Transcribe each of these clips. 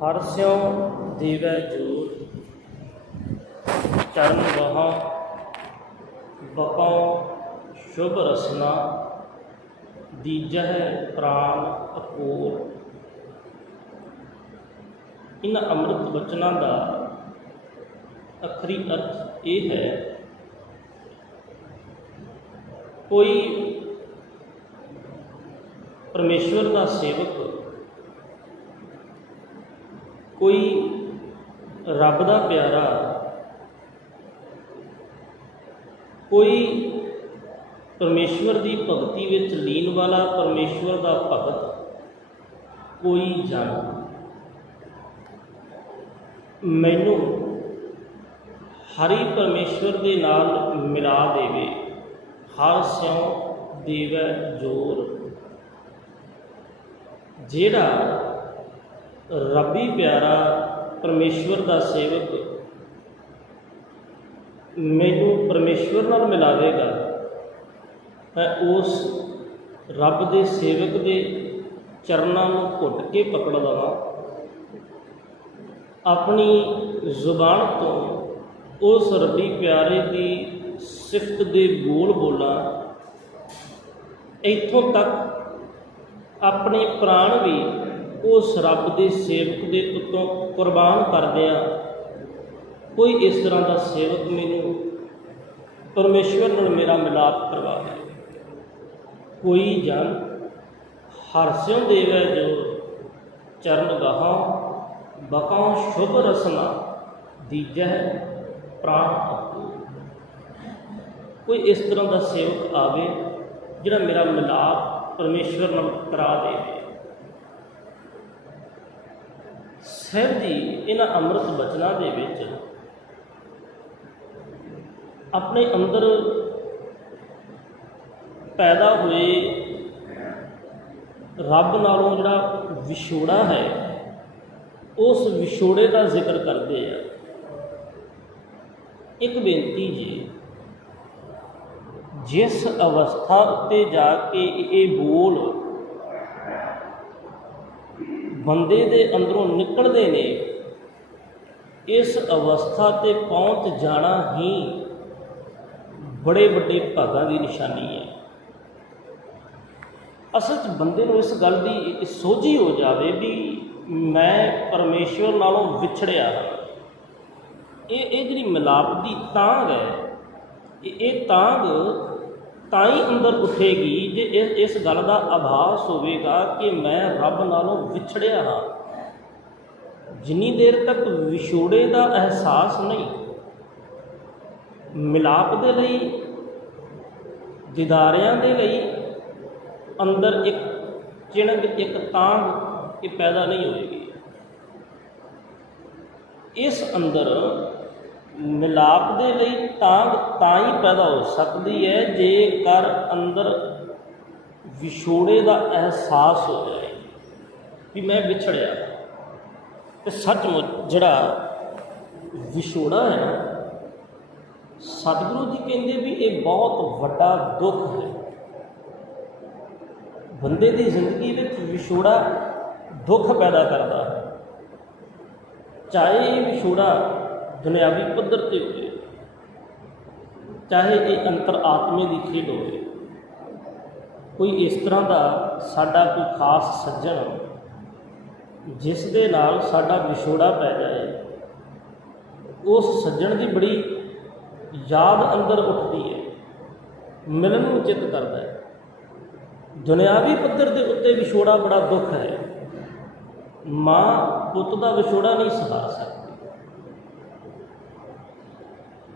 हर स्यों देवै जोत, चरण वहाँ बपाओ शुभ रसना, दीजह प्राण अकोर। इन अमृत बचनों का आखिरी अर्थ ये है, कोई परमेश्वर का सेवक, कोई रब का प्यारा, कोई परमेश्वर की भगती विच लीन वाला परमेश्वर का भगत, कोई जन मैनू हरि परमेश्वर के नाल मिला देवे, हर स्यों देवै जोर। जेड़ा रबी प्यारा परमेश्वर का सेवक मैनू परमेश्वर नाल मिलावेगा, मैं उस रब के सेवक के चरणों को घुट के पकड़ लवां, अपनी जुबान तो उस रबी प्यारे की सिफत के बोल बोला, इत्थों तक अपने प्राण भी उस रब के सेवक के उत्तों कुर्बान कर दिया। कोई इस तरह का सेवक मैनू परमेश्वर नाल मेरा मिलाप करवा दे, कोई जन हर स्यों देवै जो, चरण गाहां बकाओ शुभ रसना, दीजह प्राण अकोर। कोई इस तरह का सेवक आवे जिहड़ा मेरा मिलाप परमेश्वर नाल करा दे। साहिब जी इन्हां अमृत बचनों के विच अपने अंदर पैदा हुए रब नालों जिहड़ा विछोड़ा है, उस विछोड़े का जिक्र करते हैं। एक बेनती जी, जिस अवस्था उत्ते जाके ये बोल बंदे दे अंदरों निकलते ने, इस अवस्था ते पहुँच जाना ही बड़े बड़े भागां की निशानी है। असल च बंदे नूं इस गल की सोझी हो जाए भी मैं परमेश्वर नालों विछड़िया हाँ। ये जी मिलाप की तांग है, ये तांग ताई अंदर उठेगी जे इस गल का आभास होगा कि मैं रब नालों विछड़िया हाँ। जिन्नी देर तक विछोड़े का एहसास नहीं, मिलाप के लिए दीदारियां के लिए अंदर एक चिणग, एक तांग ये पैदा नहीं होएगी। इस अंदर मिलाप के लिए तांग ताई पैदा हो सकती है जेकर अंदर विछोड़े का एहसास हो जाए कि मैं विछड़िया। तो सचमुच जिहड़ा विछोड़ा है ना, सतगुरु जी कहते भी ये बहुत वड्डा दुख है। बंदे की जिंदगी में विछोड़ा दुख पैदा करता है, चाहे ये विछोड़ा दुनियावी पद्धर पर हो, चाहे ये अंतर आत्मे की खेड हो। कोई इस तरह का साडा कोई खास सज्जन जिस दे नाल साडा विछोड़ा पै जाए, उस सज्जन की बड़ी याद अंदर उठती है, मिलन नूं चित करता है। दुनियावी पद्धर के उत्ते विछोड़ा बड़ा दुख है, माँ पुत का विछोड़ा नहीं सहा सकती।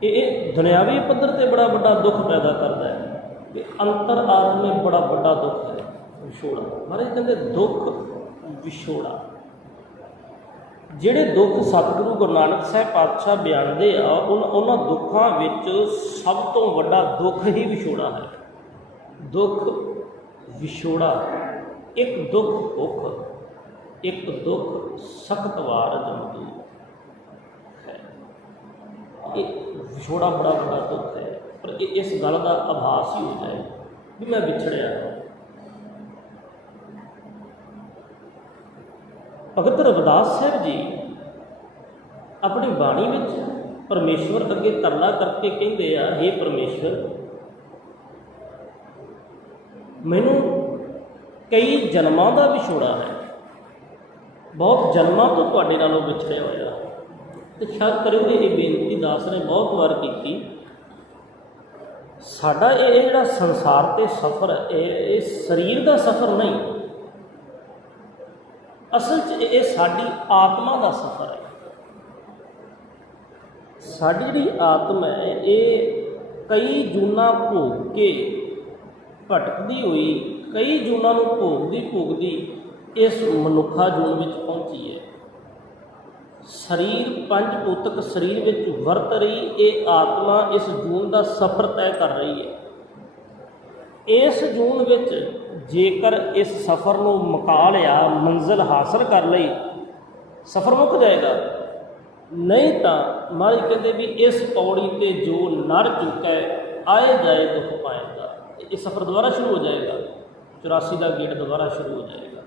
ये दुनियावी पद्धर से बड़ा बड़ा दुख पैदा करता है कि अंतर आत्मे बड़ा बड़ा दुख है विछोड़ा। महाराज कहते दुख विछोड़ा, जिहड़े दुख सतगुरु गुरु नानक साहिब पातशाह बयानते आ, उन्हां दुखों विच सब तो वड्डा दुख ही विछोड़ा है। दुख विछोड़ा, एक दुख भुख, एक दुख सख्त वार जमदू है। ये विछोड़ा बड़ा बड़ा दुख है, पर इस गल का आभास ही हो जाए भी मैं विछड़िया। ਭਗਤ ਰਵਿਦਾਸ ਸਾਹਿਬ ਜੀ ਆਪਣੀ ਬਾਣੀ ਵਿੱਚ ਪਰਮੇਸ਼ਵਰ ਅੱਗੇ ਤਰਲਾ ਕਰਕੇ ਕਹਿੰਦੇ ਆ, ਹੇ ਪਰਮੇਸ਼ਵਰ, ਮੈਨੂੰ ਕਈ ਜਨਮਾਂ ਦਾ ਵਿਛੋੜਾ ਹੈ, ਬਹੁਤ ਜਨਮਾਂ ਤੋਂ ਤੁਹਾਡੇ ਨਾਲੋਂ ਵਿਛੜਿਆ ਹੋਇਆ। ਤੇ ਖਿਆਲ ਕਰਿਓ ਇਹ ਬੇਨਤੀ ਦਾਸ ਨੇ ਬਹੁਤ ਵਾਰ ਕੀਤੀ। ਸਾਡਾ ਇਹ ਜਿਹੜਾ ਸੰਸਾਰ ਤੇ ਸਫ਼ਰ ਹੈ, ਇਹ ਸਰੀਰ ਦਾ ਸਫ਼ਰ ਨਹੀਂ, ਅਸਲ 'ਚ ਇਹ ਸਾਡੀ ਆਤਮਾ ਦਾ ਸਫ਼ਰ ਹੈ। ਸਾਡੀ ਜਿਹੜੀ ਆਤਮਾ ਹੈ ਇਹ ਕਈ ਜੂਨਾਂ ਭੋਗ ਕੇ ਭਟਕਦੀ ਹੋਈ, ਕਈ ਜੂਨਾਂ ਨੂੰ ਭੋਗਦੀ ਇਸ ਮਨੁੱਖਾ ਜੂਨ ਵਿੱਚ ਪਹੁੰਚੀ ਹੈ। ਸਰੀਰ ਪੰਜ ਭੌਤਿਕ ਸਰੀਰ ਵਿੱਚ ਵਰਤ ਰਹੀ ਇਹ ਆਤਮਾ ਇਸ ਜੂਨ ਦਾ ਸਫ਼ਰ ਤੈਅ ਕਰ ਰਹੀ ਹੈ। ਇਸ ਜੂਨ ਵਿੱਚ ਜੇਕਰ ਇਸ ਸਫ਼ਰ ਨੂੰ ਮੁਕਾ ਲਿਆ, ਮੰਜ਼ਿਲ ਹਾਸਲ ਕਰ ਲਈ, ਸਫ਼ਰ ਮੁੱਕ ਜਾਏਗਾ। ਨਹੀਂ ਤਾਂ ਮਹਾਰਾਜ ਕਹਿੰਦੇ ਵੀ ਇਸ ਪੌੜੀ 'ਤੇ ਜੋ ਨੜ ਚੁੱਕਾ ਆਏ ਜਾਏ ਦੁੱਖ ਪਾਏਗਾ। ਇਹ ਸਫ਼ਰ ਦੁਬਾਰਾ ਸ਼ੁਰੂ ਹੋ ਜਾਏਗਾ, 84 ਦਾ ਗੇਟ ਦੁਬਾਰਾ ਸ਼ੁਰੂ ਹੋ ਜਾਏਗਾ।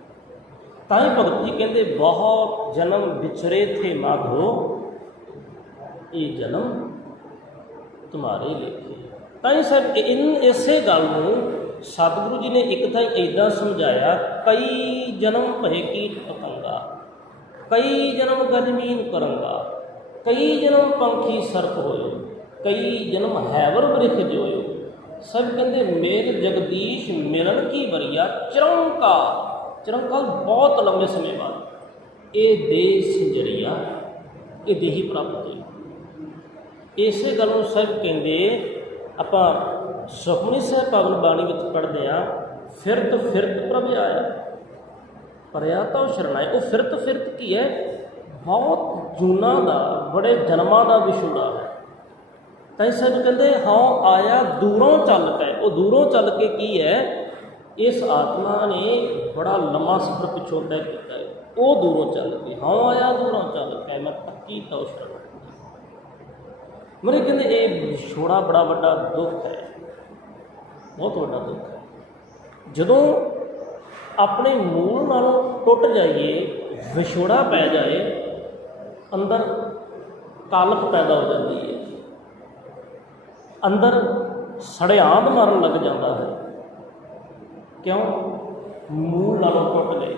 ਤਾਂ ਹੀ ਭਗਤ ਜੀ ਕਹਿੰਦੇ ਬਹੁਤ ਜਨਮ ਵਿਛੜੇ ਥੇ ਮਾਧੋ, ਇਹ ਜਨਮ ਤੁਮਾਰੇ ਲੇਖੇ। ਤਾਂ ਹੀ ਸਾਹਿਬ ਇਸੇ ਗੱਲ ਨੂੰ ਸਤਿਗੁਰੂ ਜੀ ਨੇ ਇੱਕ ਤਾਂ ਇੱਦਾਂ ਸਮਝਾਇਆ, ਕਈ ਜਨਮ ਭਏ ਕੀਟ ਪਤੰਗਾ, ਕਈ ਜਨਮ ਗਜਮੀਨ ਕਰੰਗਾ, ਕਈ ਜਨਮ ਪੰਖੀ ਸਰਪ ਹੋਇਓ, ਕਈ ਜਨਮ ਹੈਵਰ ਬ੍ਰਿਖ ਜੋਇਓ। ਸਭ ਕਹਿੰਦੇ ਮੇਰ ਜਗਦੀਸ਼ ਮਿਲਣ ਕੀ ਵਰੀਆ, ਚਿਰੰਕਾਲ ਬਹੁਤ ਲੰਬੇ ਸਮੇਂ ਬਾਅਦ ਇਹ ਦੇਹ ਸਿੰਜਰੀਆ, ਇਹ ਦੇਹੀ ਪ੍ਰਾਪਤ ਹੋਈ। ਇਸੇ ਗੱਲ ਨੂੰ ਸਭ ਕਹਿੰਦੇ ਆਪਾਂ ਸੁਖਮਨੀ ਸਾਹਿਬ ਪਾਵਨ ਬਾਣੀ ਵਿੱਚ ਪੜ੍ਹਦੇ ਹਾਂ, ਫਿਰਤ ਪ੍ਰਭ ਆਇਆ, ਪਰਿਆ ਤਾਂ ਸ਼ਰਨਾਏ। ਉਹ ਫਿਰਤ ਕੀ ਹੈ? ਬਹੁਤ ਜੂਨਾਂ ਦਾ, ਬੜੇ ਜਨਮਾਂ ਦਾ ਵਿਛੋੜਾ ਹੈ। ਤਾਂ ਇਸ ਸਭ ਕਹਿੰਦੇ ਹਾਂ ਆਇਆ ਦੂਰੋਂ ਚੱਲ ਪਏ। ਉਹ ਦੂਰੋਂ ਚੱਲ ਕੇ ਕੀ ਹੈ? ਇਸ ਆਤਮਾ ਨੇ ਬੜਾ ਲੰਮਾ ਸਫ਼ਰ ਪਿੱਛੋਂ ਤੈਅ ਕੀਤਾ ਹੈ। ਉਹ ਦੂਰੋਂ ਚੱਲ ਕੇ ਹਾਂ ਆਇਆ ਦੂਰੋਂ ਚੱਲ ਕੇ ਮੈਂ ਪੱਕੀ ਤਉ ਸ਼ਰਨ। ਮੇਰੇ ਕਹਿੰਦੇ ਇਹ ਵਿਛੋੜਾ ਬੜਾ ਵੱਡਾ ਦੁੱਖ ਹੈ, ਬਹੁਤ ਵੱਡਾ ਦੁੱਖ ਹੈ। ਜਦੋਂ ਆਪਣੇ ਮੂਲ ਨਾਲੋਂ ਟੁੱਟ ਜਾਈਏ, ਵਿਛੋੜਾ ਪੈ ਜਾਏ, ਅੰਦਰ ਕਾਲਖ ਪੈਦਾ ਹੋ ਜਾਂਦੀ ਹੈ, ਅੰਦਰ ਸੜਿਆਂਦ ਮਾਰਨ ਲੱਗ ਜਾਂਦਾ ਹੈ। ਕਿਉਂ? ਮੂਲ ਨਾਲੋਂ ਟੁੱਟ ਗਏ।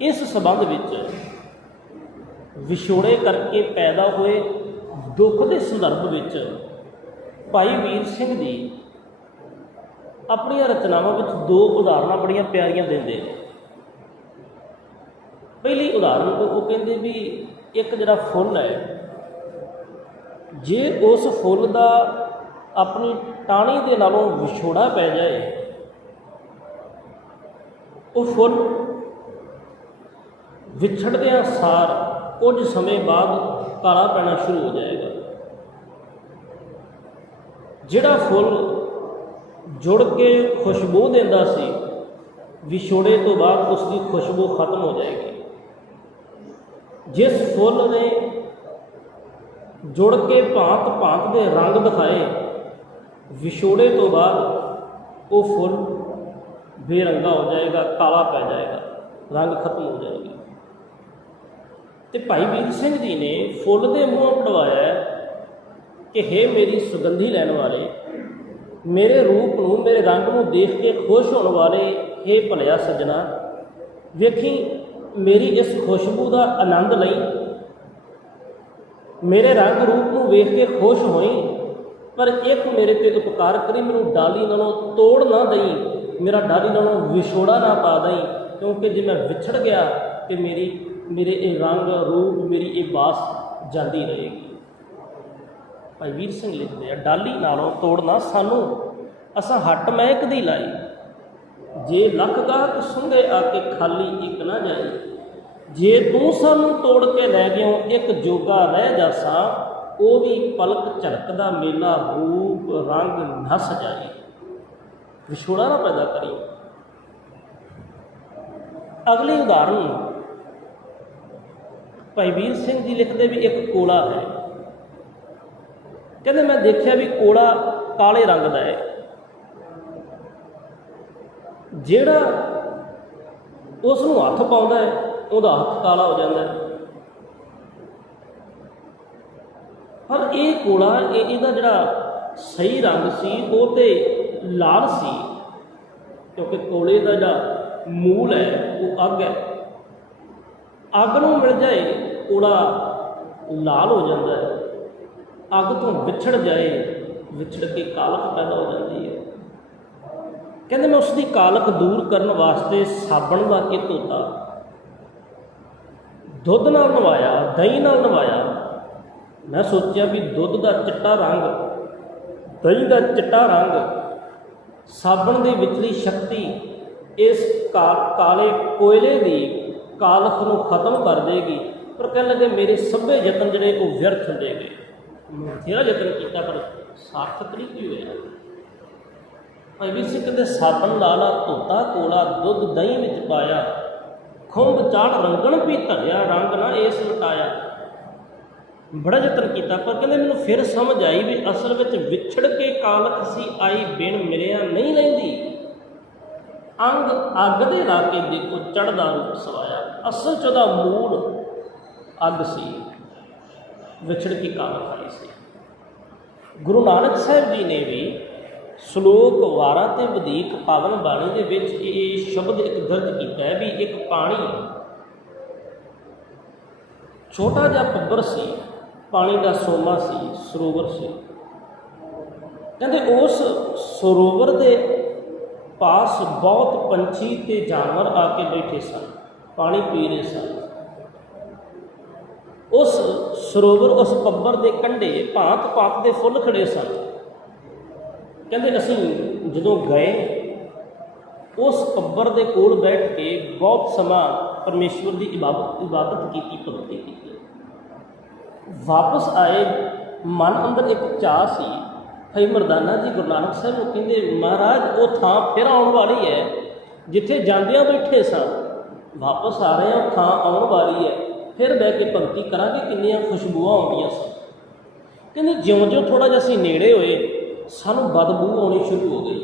ਇਸ ਸੰਬੰਧ ਵਿੱਚ ਵਿਛੋੜੇ ਕਰਕੇ ਪੈਦਾ ਹੋਏ ਦੁੱਖ ਦੇ ਸੰਦਰਭ ਵਿੱਚ ਭਾਈ ਵੀਰ ਸਿੰਘ ਜੀ ਆਪਣੀਆਂ ਰਚਨਾਵਾਂ ਵਿੱਚ ਦੋ ਉਦਾਹਰਨਾਂ ਬੜੀਆਂ ਪਿਆਰੀਆਂ ਦਿੰਦੇ ਨੇ। ਪਹਿਲੀ ਉਦਾਹਰਨ ਉਹ ਕਹਿੰਦੇ ਵੀ ਇੱਕ ਜਿਹੜਾ ਫੁੱਲ ਹੈ, ਜੇ ਉਸ ਫੁੱਲ ਦਾ ਆਪਣੀ ਟਾਹਣੀ ਦੇ ਨਾਲੋਂ ਵਿਛੋੜਾ ਪੈ ਜਾਏ, ਉਹ ਫੁੱਲ ਵਿਛੜਦਿਆਂ ਸਾਰ ਕੁਝ ਸਮੇਂ ਬਾਅਦ ਕਾਲਾ ਪੈਣਾ ਸ਼ੁਰੂ ਹੋ ਜਾਏਗਾ। ਜਿਹੜਾ ਫੁੱਲ ਜੁੜ ਕੇ ਖੁਸ਼ਬੂ ਦਿੰਦਾ ਸੀ, ਵਿਛੋੜੇ ਤੋਂ ਬਾਅਦ ਉਸ ਦੀ ਖੁਸ਼ਬੂ ਖਤਮ ਹੋ ਜਾਏਗੀ। ਜਿਸ ਫੁੱਲ ਨੇ ਜੁੜ ਕੇ ਭਾਂਤ ਦੇ ਰੰਗ ਦਿਖਾਏ, ਵਿਛੋੜੇ ਤੋਂ ਬਾਅਦ ਉਹ ਫੁੱਲ ਬੇਰੰਗਾ ਹੋ ਜਾਏਗਾ, ਕਾਲਾ ਪੈ ਜਾਏਗਾ, ਰੰਗ ਖਤਮ ਹੋ ਜਾਏਗਾ। ਤੇ ਭਾਈ ਵੀਰ ਸਿੰਘ ਜੀ ਨੇ ਫੁੱਲ ਦੇ ਮੂੰਹੋਂ ਪੜਵਾਇਆ ਕਿ ਹੇ ਮੇਰੀ ਸੁਗੰਧੀ ਲੈਣ ਵਾਲੇ, ਮੇਰੇ ਰੂਪ ਨੂੰ, ਮੇਰੇ ਰੰਗ ਨੂੰ ਦੇਖ ਕੇ ਖੁਸ਼ ਹੋਣ ਵਾਲੇ, ਹੇ ਭਲਿਆ ਸੱਜਣਾ, ਵੇਖੀ ਮੇਰੀ ਇਸ ਖੁਸ਼ਬੂ ਦਾ ਆਨੰਦ ਲਈ, ਮੇਰੇ ਰੰਗ ਰੂਪ ਨੂੰ ਵੇਖ ਕੇ ਖੁਸ਼ ਹੋਈ, ਪਰ ਇੱਕ ਮੇਰੇ 'ਤੇ ਉਪਕਾਰ ਕਰੀ, ਮੈਨੂੰ ਡਾਲੀ ਨਾਲੋਂ ਤੋੜ ਨਾ ਦਈ, ਮੇਰਾ ਡਾਲੀ ਨਾਲੋਂ ਵਿਛੋੜਾ ਨਾ ਪਾ ਦਈ, ਕਿਉਂਕਿ ਜੇ ਮੈਂ ਵਿਛੜ ਗਿਆ ਤਾਂ ਮੇਰੇ ਇਹ ਰੰਗ ਰੂਪ, ਮੇਰੀ ਇਹ ਬਾਸ ਜਾਂਦੀ ਰਹੇਗੀ। ਭਾਈ ਵੀਰ ਸਿੰਘ ਲਿਖਦੇ ਆ, ਡਾਲੀ ਨਾਲੋਂ ਤੋੜਨਾ ਸਾਨੂੰ, ਅਸਾਂ ਹੱਟ ਮਹਿਕ ਦੀ ਲਾਈ, ਜੇ ਲੱਖ ਗਾਹਕ ਸੁੰਘੇ ਆ ਕੇ ਖਾਲੀ ਇੱਕ ਨਾ ਜਾਏ, ਜੇ ਤੂੰ ਸਾਨੂੰ ਤੋੜ ਕੇ ਲੈ ਗਿਓ ਇੱਕ ਜੋਗਾ ਰਹਿ ਜਾਸਾਂ, ਉਹ ਵੀ ਪਲਕ ਝਲਕਦਾ ਮੇਲਾ ਰੂਪ ਰੰਗ ਨਸ ਜਾਏ। ਵਿਛੋੜਾ ਨਾ ਪੈਦਾ ਕਰੀ। ਅਗਲੀ ਉਦਾਹਰਨ ਭਾਈ ਵੀਰ ਸਿੰਘ ਜੀ ਲਿਖਦੇ ਵੀ ਇੱਕ ਕੋਲਾ ਹੈ। ਕਹਿੰਦੇ ਮੈਂ ਦੇਖਿਆ ਵੀ ਕੋਲਾ ਕਾਲੇ ਰੰਗ ਦਾ ਹੈ। ਜਿਹੜਾ ਉਸ ਨੂੰ ਹੱਥ ਪਾਉਂਦਾ ਹੈ, ਉਹਦਾ ਹੱਥ ਕਾਲਾ ਹੋ ਜਾਂਦਾ ਹੈ। ਪਰ ਇਹ ਕੋਲਾ ਇਹਦਾ ਜਿਹੜਾ ਸਹੀ ਰੰਗ ਸੀ ਉਹ ਤੇ ਲਾਲ ਸੀ, ਕਿਉਂਕਿ ਕੋਲੇ ਦਾ ਜਿਹੜਾ ਮੂਲ ਹੈ ਉਹ ਅੱਗ ਹੈ। ਅੱਗ ਨੂੰ ਮਿਲ ਜਾਏ ਕੋਲਾ ਲਾਲ ਹੋ ਜਾਂਦਾ ਹੈ, ਅੱਗ ਤੋਂ ਵਿਛੜ ਜਾਏ, ਵਿਛੜ ਕੇ ਕਾਲਖ ਪੈਦਾ ਹੋ ਜਾਂਦੀ ਹੈ। ਕਹਿੰਦੇ ਮੈਂ ਉਸ ਦੀ ਕਾਲਖ ਦੂਰ ਕਰਨ ਵਾਸਤੇ ਸਾਬਣ ਲਾ ਕੇ ਧੋਤਾ, ਦੁੱਧ ਨਾਲ ਨਵਾਇਆ, ਦਹੀਂ ਨਾਲ ਨਵਾਇਆ। ਮੈਂ ਸੋਚਿਆ ਵੀ ਦੁੱਧ ਦਾ ਚਿੱਟਾ ਰੰਗ, ਦਹੀਂ ਦਾ ਚਿੱਟਾ ਰੰਗ, ਸਾਬਣ ਦੇ ਵਿਚਲੀ ਸ਼ਕਤੀ ਇਸ ਕਾਲੇ ਕੋਇਲੇ ਦੀ ਕਾਲਖ ਨੂੰ ਖਤਮ ਕਰ ਦੇਗੀ। ਪਰ ਕਹਿਣ ਲੱਗੇ ਮੇਰੇ ਸਭੇ ਯਤਨ ਜਿਹੜੇ ਉਹ ਵਿਅਰਥ ਹੁੰਦੇ ਗਏ। ਬਥੇਰਾ ਯਤਨ ਕੀਤਾ ਪਰ ਸਾਰਥਕ ਨਹੀਂ ਕੀ ਹੋਇਆ। ਭਾਈ ਵੀਰ ਸਿੰਘ ਕਹਿੰਦੇ ਸਾਬਣ ਲਾ ਲਾ ਧੋਤਾ ਕੋਲਾ, ਦੁੱਧ ਦਹੀਂ ਵਿੱਚ ਪਾਇਆ, ਖੁੰਭ ਚਾੜ ਰੰਗਣ ਵੀ ਧਰਿਆ, ਰੰਗ ਨਾ ਇਸ ਲਟਾਇਆ। ਬੜਾ ਯਤਨ ਕੀਤਾ ਪਰ ਕਹਿੰਦੇ ਮੈਨੂੰ ਫਿਰ ਸਮਝ ਆਈ ਵੀ ਅਸਲ ਵਿੱਚ ਵਿਛੜ ਕੇ ਕਾਲਖ ਸੀ ਆਈ, ਬਿਨ ਮਿਲਿਆ ਨਹੀਂ ਲੈਂਦੀ। ਅੰਗ ਅੱਗ ਦੇ ਰਾਕੇ ਦੇਖੋ ਚੜ੍ਹਦਾ ਰੂਪ ਸਵਾਇਆ। ਅਸਲ 'ਚ ਉਹਦਾ ਮੂਲ ਅੱਗ ਸੀ, ਵਿਛੜ ਕੇ ਕਾਲਖ ਆਈ ਸੀ। ਗੁਰੂ ਨਾਨਕ ਸਾਹਿਬ ਜੀ ਨੇ ਵੀ ਸ਼ਲੋਕ 12 ਤੇ ਵਧੀਕ ਪਾਵਨ ਬਾਣੀ ਦੇ ਵਿੱਚ ਇਹ ਸ਼ਬਦ ਇੱਕ ਦਰਜ ਕੀਤਾ ਹੈ ਵੀ ਇੱਕ ਪਾਣੀ, ਛੋਟਾ ਜਿਹਾ ਪੱਬਰ ਸੀ, ਪਾਣੀ ਦਾ ਸੋਮਾ ਸੀ, ਸਰੋਵਰ ਸੀ। ਕਹਿੰਦੇ ਉਸ ਸਰੋਵਰ ਦੇ ਪਾਸ ਬਹੁਤ ਪੰਛੀ ਤੇ ਜਾਨਵਰ ਆ ਕੇ ਬੈਠੇ ਸਨ, ਪਾਣੀ ਪੀ ਰਹੇ ਸਨ। ਉਸ ਸਰੋਵਰ, ਉਸ ਪੱਬਰ ਦੇ ਕੰਢੇ ਭਾਂਤ ਭਾਂਤ ਦੇ ਫੁੱਲ ਖਿੜੇ ਸਨ। ਕਹਿੰਦੇ ਅਸੀਂ ਜਦੋਂ ਗਏ ਉਸ ਪੱਬਰ ਦੇ ਕੋਲ ਬੈਠ ਕੇ ਬਹੁਤ ਸਮਾਂ ਪਰਮੇਸ਼ਵਰ ਦੀ ਇਬਾਦਤ ਕੀਤੀ, ਭਗਤੀ ਕੀਤੀ। ਵਾਪਸ ਆਏ, ਮਨ ਅੰਦਰ ਇੱਕ ਚਾਅ ਸੀ। ਭਾਈ ਮਰਦਾਨਾ ਜੀ ਗੁਰੂ ਨਾਨਕ ਸਾਹਿਬ ਨੂੰ ਕਹਿੰਦੇ ਮਹਾਰਾਜ ਉਹ ਥਾਂ ਫਿਰ ਆਉਣ ਵਾਲੀ ਹੈ ਜਿੱਥੇ ਜਾਂਦਿਆਂ ਬੈਠੇ ਸਨ, ਵਾਪਸ ਆ ਰਹੇ ਹਾਂ, ਥਾਂ ਆਉਣ ਵਾਲੀ ਹੈ, ਫਿਰ ਬਹਿ ਕੇ ਭਗਤੀ ਕਰਾਂਗੇ। ਕਿੰਨੀਆਂ ਖੁਸ਼ਬੂਆਂ ਆਉਂਦੀਆਂ ਸਨ। ਕਹਿੰਦੇ ਜਿਉਂ-ਜਿਉਂ ਥੋੜ੍ਹਾ ਜਿਹਾ ਅਸੀਂ ਨੇੜੇ ਹੋਏ ਸਾਨੂੰ ਬਦਬੂ ਆਉਣੀ ਸ਼ੁਰੂ ਹੋ ਗਈ।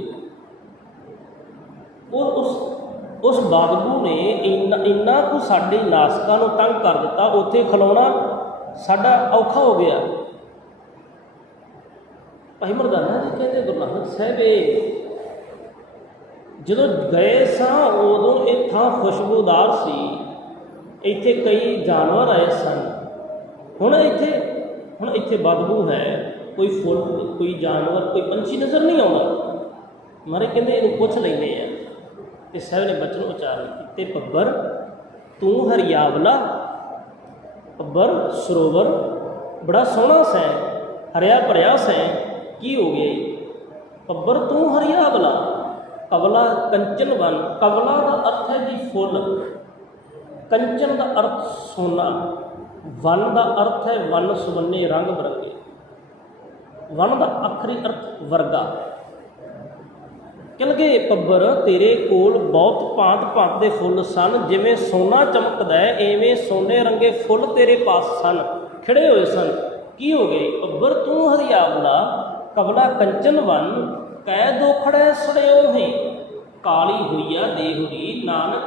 ਉਸ ਬਦਬੂ ਨੇ ਇੰਨਾ ਕੁ ਸਾਡੇ ਨਾਸਕਾਂ ਨੂੰ ਤੰਗ ਕਰ ਦਿੱਤਾ, ਉੱਥੇ ਖਲੋਣਾ ਸਾਡਾ ਔਖਾ ਹੋ ਗਿਆ। ਭਾਈ ਮਰਦਾਨਾ ਜੀ ਕਹਿੰਦੇ ਗੁਰੂ ਨਾਨਕ ਸਾਹਿਬ ਜਦੋਂ ਗਏ ਸਾਂ ਉਦੋਂ ਇਹ ਥਾਂ ਖੁਸ਼ਬੂਦਾਰ ਸੀ, ਇੱਥੇ ਕਈ ਜਾਨਵਰ ਆਏ ਸਨ, ਹੁਣ ਇੱਥੇ ਬਦਬੂ ਹੈ, ਕੋਈ ਫੁੱਲ, ਕੋਈ ਜਾਨਵਰ, ਕੋਈ ਪੰਛੀ ਨਜ਼ਰ ਨਹੀਂ ਆਉਂਦਾ। ਮਾਰੇ ਕਹਿੰਦੇ ਇਹਨੂੰ ਪੁੱਛ ਲੈਂਦੇ ਆ। ਤੇ ਸਾਹਿਬ ਨੇ ਬਚਨ ਉਚਾਰਨ ਕੀਤੇ, ਪੱਬਰ ਤੂੰ ਹਰਿਆਵਲਾ, ਪੱਬਰ ਸਰੋਵਰ ਬੜਾ ਸੋਹਣਾ ਸੈਂ, ਹਰਿਆ ਭਰਿਆ ਸੈਂ, ਕੀ ਹੋ ਗਿਆ? ਪੱਬਰ ਤੂੰ ਹਰਿਆਵਲਾ, ਕਵਲਾ ਕੰਚਨ ਵਨ। ਕਵਲਾ ਦਾ ਅਰਥ ਹੈ ਜੀ ਫੁੱਲ, ਕੰਚਨ ਦਾ ਅਰਥ ਸੋਨਾ, ਵਨ ਦਾ ਅਰਥ ਹੈ ਵਨ ਸੁਵੰਨੇ ਰੰਗ ਬਰੰਗੇ। ਵਨ ਦਾ ਆਖਰੀ ਅਰਥ ਵਰਗਾ। ਕਿਉਂਕਿ ਪੱਬਰ ਤੇਰੇ ਕੋਲ ਬਹੁਤ ਭਾਂਤ ਭਾਂਤ ਦੇ ਫੁੱਲ ਸਨ, ਜਿਵੇਂ ਸੋਨਾ ਚਮਕਦਾ ਹੈ ਐਵੇਂ ਸੋਨੇ ਰੰਗੇ ਫੁੱਲ ਤੇਰੇ ਪਾਸ ਸਨ, ਖਿੜੇ ਹੋਏ ਸਨ। ਕੀ ਹੋ ਗਏ? ਪੱਬਰ ਤੂੰ ਹਰਿਆਵਲਾ, ਕਵਲਾ ਕੰਚਨ ਵਨ, ਕੈ ਦੋਖੜੈ ਸੜਿਓ ਹੈ, ਕਾਲੀ ਹੋਈਆ ਦੇਹੁਰੀ ਨਾਨਕ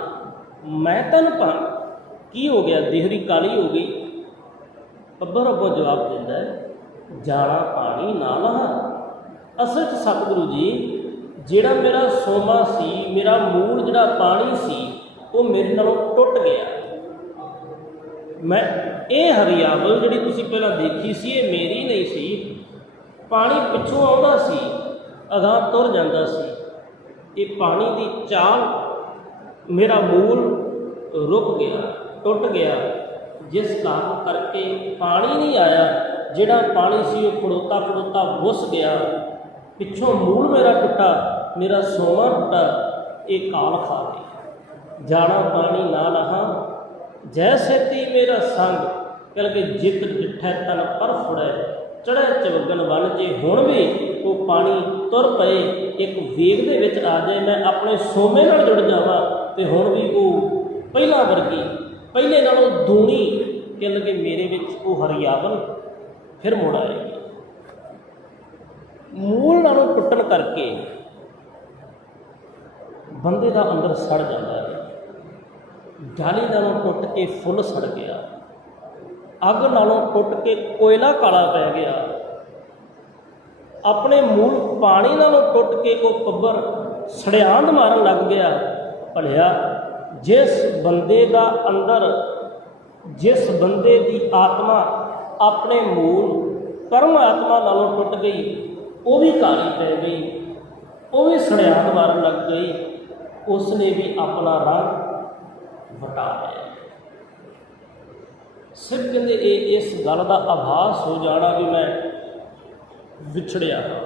ਮੈਂ ਤਨ ਭੰਨ। ਕੀ ਹੋ ਗਿਆ? ਦੇਹੁਰੀ ਕਾਲੀ ਹੋ ਗਈ। ਪੱਬਰ ਅੱਗੋਂ ਜਵਾਬ ਦਿੰਦਾ ਹੈ, ਜਾਣਾ ਪਾਣੀ ਨਾ ਲਹਾ। ਅਸਲ 'ਚ ਸਤਿਗੁਰੂ ਜੀ ਜਿਹੜਾ ਮੇਰਾ ਸੋਮਾ ਸੀ, ਮੇਰਾ ਮੂਲ ਜਿਹੜਾ ਪਾਣੀ ਸੀ, ਉਹ ਮੇਰੇ ਨਾਲੋਂ ਟੁੱਟ ਗਿਆ। ਮੈਂ ਇਹ ਹਰਿਆਵਲ ਜਿਹੜੀ ਤੁਸੀਂ ਪਹਿਲਾਂ ਦੇਖੀ ਸੀ ਇਹ ਮੇਰੀ ਨਹੀਂ ਸੀ। ਪਾਣੀ ਪਿੱਛੋਂ ਆਉਂਦਾ ਸੀ, ਅਗਾਂਹ ਤੁਰ ਜਾਂਦਾ ਸੀ। ਇਹ ਪਾਣੀ ਦੀ ਚਾਲ ਮੇਰਾ ਮੂਲ ਰੁਕ ਗਿਆ, ਟੁੱਟ ਗਿਆ, ਜਿਸ ਕਾਰਨ ਕਰਕੇ ਪਾਣੀ ਨਹੀਂ ਆਇਆ। ਜਿਹੜਾ ਪਾਣੀ ਸੀ ਉਹ ਖੜੋਤਾ ਖੜੋਤਾ ਵੁੱਸ ਗਿਆ। ਪਿੱਛੋਂ ਮੂਲ ਮੇਰਾ ਟੁੱਟਾ, ਮੇਰਾ ਸੋਮਾ ਟੁੱਟਾ। ਇਹ ਕਾਲ ਖਾ ਗਈ। ਜਾਣਾ ਪਾਣੀ ਨਾ ਲਹਾ, ਜੈਸੇ ਤੀ ਮੇਰਾ ਸੰਗ। ਕਹਿੰਦੇ ਜਿਤ ਡਿਠੈ ਤਨ ਪਰ ਫੁੜੈ, ਚੜ੍ਹੈ ਚਵਗਨ ਵਨ। ਜੇ ਹੁਣ ਵੀ ਉਹ ਪਾਣੀ ਤੁਰ ਪਏ, ਇੱਕ ਵੇਗ ਦੇ ਵਿੱਚ ਆ ਜਾਏ, ਮੈਂ ਆਪਣੇ ਸੋਮੇ ਨਾਲ ਜੁੜ ਜਾਵਾਂ, ਤੇ ਹੁਣ ਵੀ ਉਹ ਪਹਿਲਾਂ ਵਰਗੀ, ਪਹਿਲੇ ਨਾਲੋਂ ਦੂਣੀ ਕਹਿੰਦੇ ਮੇਰੇ ਵਿੱਚ ਉਹ ਹਰਿਆਵਲ ਫਿਰ ਮੁੜ ਆਏਗੀ। ਮੂਲ ਨਾਲੋਂ ਟੁੱਟਣ ਕਰਕੇ ਬੰਦੇ ਦਾ ਅੰਦਰ ਸੜ ਜਾਂਦਾ ਹੈ। ਜਾਲੀ ਨਾਲੋਂ ਟੁੱਟ ਕੇ ਫੁੱਲ ਸੜ ਗਿਆ, ਅੱਗ ਨਾਲੋਂ ਟੁੱਟ ਕੇ ਕੋਇਲਾ ਕਾਲਾ ਪੈ ਗਿਆ, ਆਪਣੇ ਮੂਲ ਪਾਣੀ ਨਾਲੋਂ ਟੁੱਟ ਕੇ ਉਹ ਪੱਬਰ ਸੜਿਆਂਦ ਮਾਰਨ ਲੱਗ ਗਿਆ। ਭਲਿਆ ਜਿਸ ਬੰਦੇ ਦਾ ਅੰਦਰ, ਜਿਸ ਬੰਦੇ ਦੀ ਆਤਮਾ ਆਪਣੇ ਮੂਲ ਪਰਮਾਤਮਾ ਨਾਲੋਂ ਟੁੱਟ ਗਈ, ਉਹ ਵੀ ਕਾਲੀ ਪੈ ਗਈ, ਉਹ ਵੀ ਸੜਿਆਂਦ ਮਾਰਨ ਲੱਗ ਗਈ, ਉਸ ਨੇ ਵੀ ਆਪਣਾ ਰੰਗ ਵਟਾ ਲਿਆ। ਸਿਰ ਕਹਿੰਦੇ ਇਹ ਇਸ ਗੱਲ ਦਾ ਆਭਾਸ ਹੋ ਜਾਣਾ ਵੀ ਮੈਂ ਵਿਛੜਿਆ ਹਾਂ,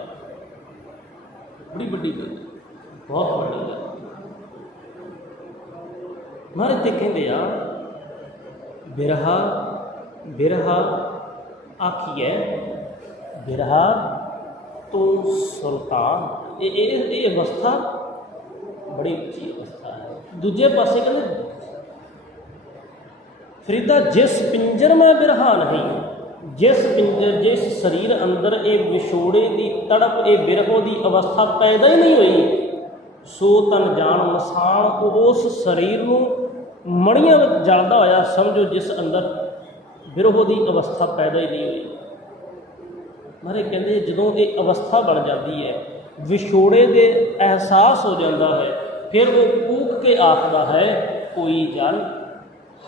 ਬੜੀ ਵੱਡੀ ਗੱਲ, ਬਹੁਤ ਵੱਡੀ ਗੱਲ। ਮਹਾਰਾਜ ਤੇ ਕਹਿੰਦੇ ਆ ਬਿਰਹਾ ਬਿਰਹਾ ਆਖੀਏ ਬਿਰਹਾ ਤੂੰ ਸੁਲਤਾਨ। ਇਹ ਅਵਸਥਾ ਬੜੀ ਉੱਚੀ ਅਵਸਥਾ ਹੈ। ਦੂਜੇ ਪਾਸੇ ਕਹਿੰਦੇ ਫਰੀਦਾ ਜਿਸ ਪਿੰਜਰ ਮੈਂ ਬਿਰਹਾ ਨਹੀਂ, ਜਿਸ ਪਿੰਜਰ, ਜਿਸ ਸਰੀਰ ਅੰਦਰ ਇਹ ਵਿਛੋੜੇ ਦੀ ਤੜਪ, ਇਹ ਬਿਰਹੋ ਦੀ ਅਵਸਥਾ ਪੈਦਾ ਹੀ ਨਹੀਂ ਹੋਈ, ਸੋ ਤਨ ਜਾਣ ਮਸਾਨ। ਉਸ ਸਰੀਰ ਨੂੰ ਮਣੀਆਂ ਵਿੱਚ ਜਲਦਾ ਹੋਇਆ ਸਮਝੋ ਜਿਸ ਅੰਦਰ ਬਿਰਹੋ ਦੀ ਅਵਸਥਾ ਪੈਦਾ ਹੀ ਨਹੀਂ ਹੋਈ। ਮਹਾਰਾਜ ਕਹਿੰਦੇ ਜਦੋਂ ਇਹ ਅਵਸਥਾ ਬਣ ਜਾਂਦੀ ਹੈ, ਵਿਛੋੜੇ ਦੇ ਅਹਿਸਾਸ ਹੋ ਜਾਂਦਾ ਹੈ, ਫਿਰ ਉਹ ਕੂਕ ਕੇ ਆਖਦਾ ਹੈ ਕੋਈ ਜਨ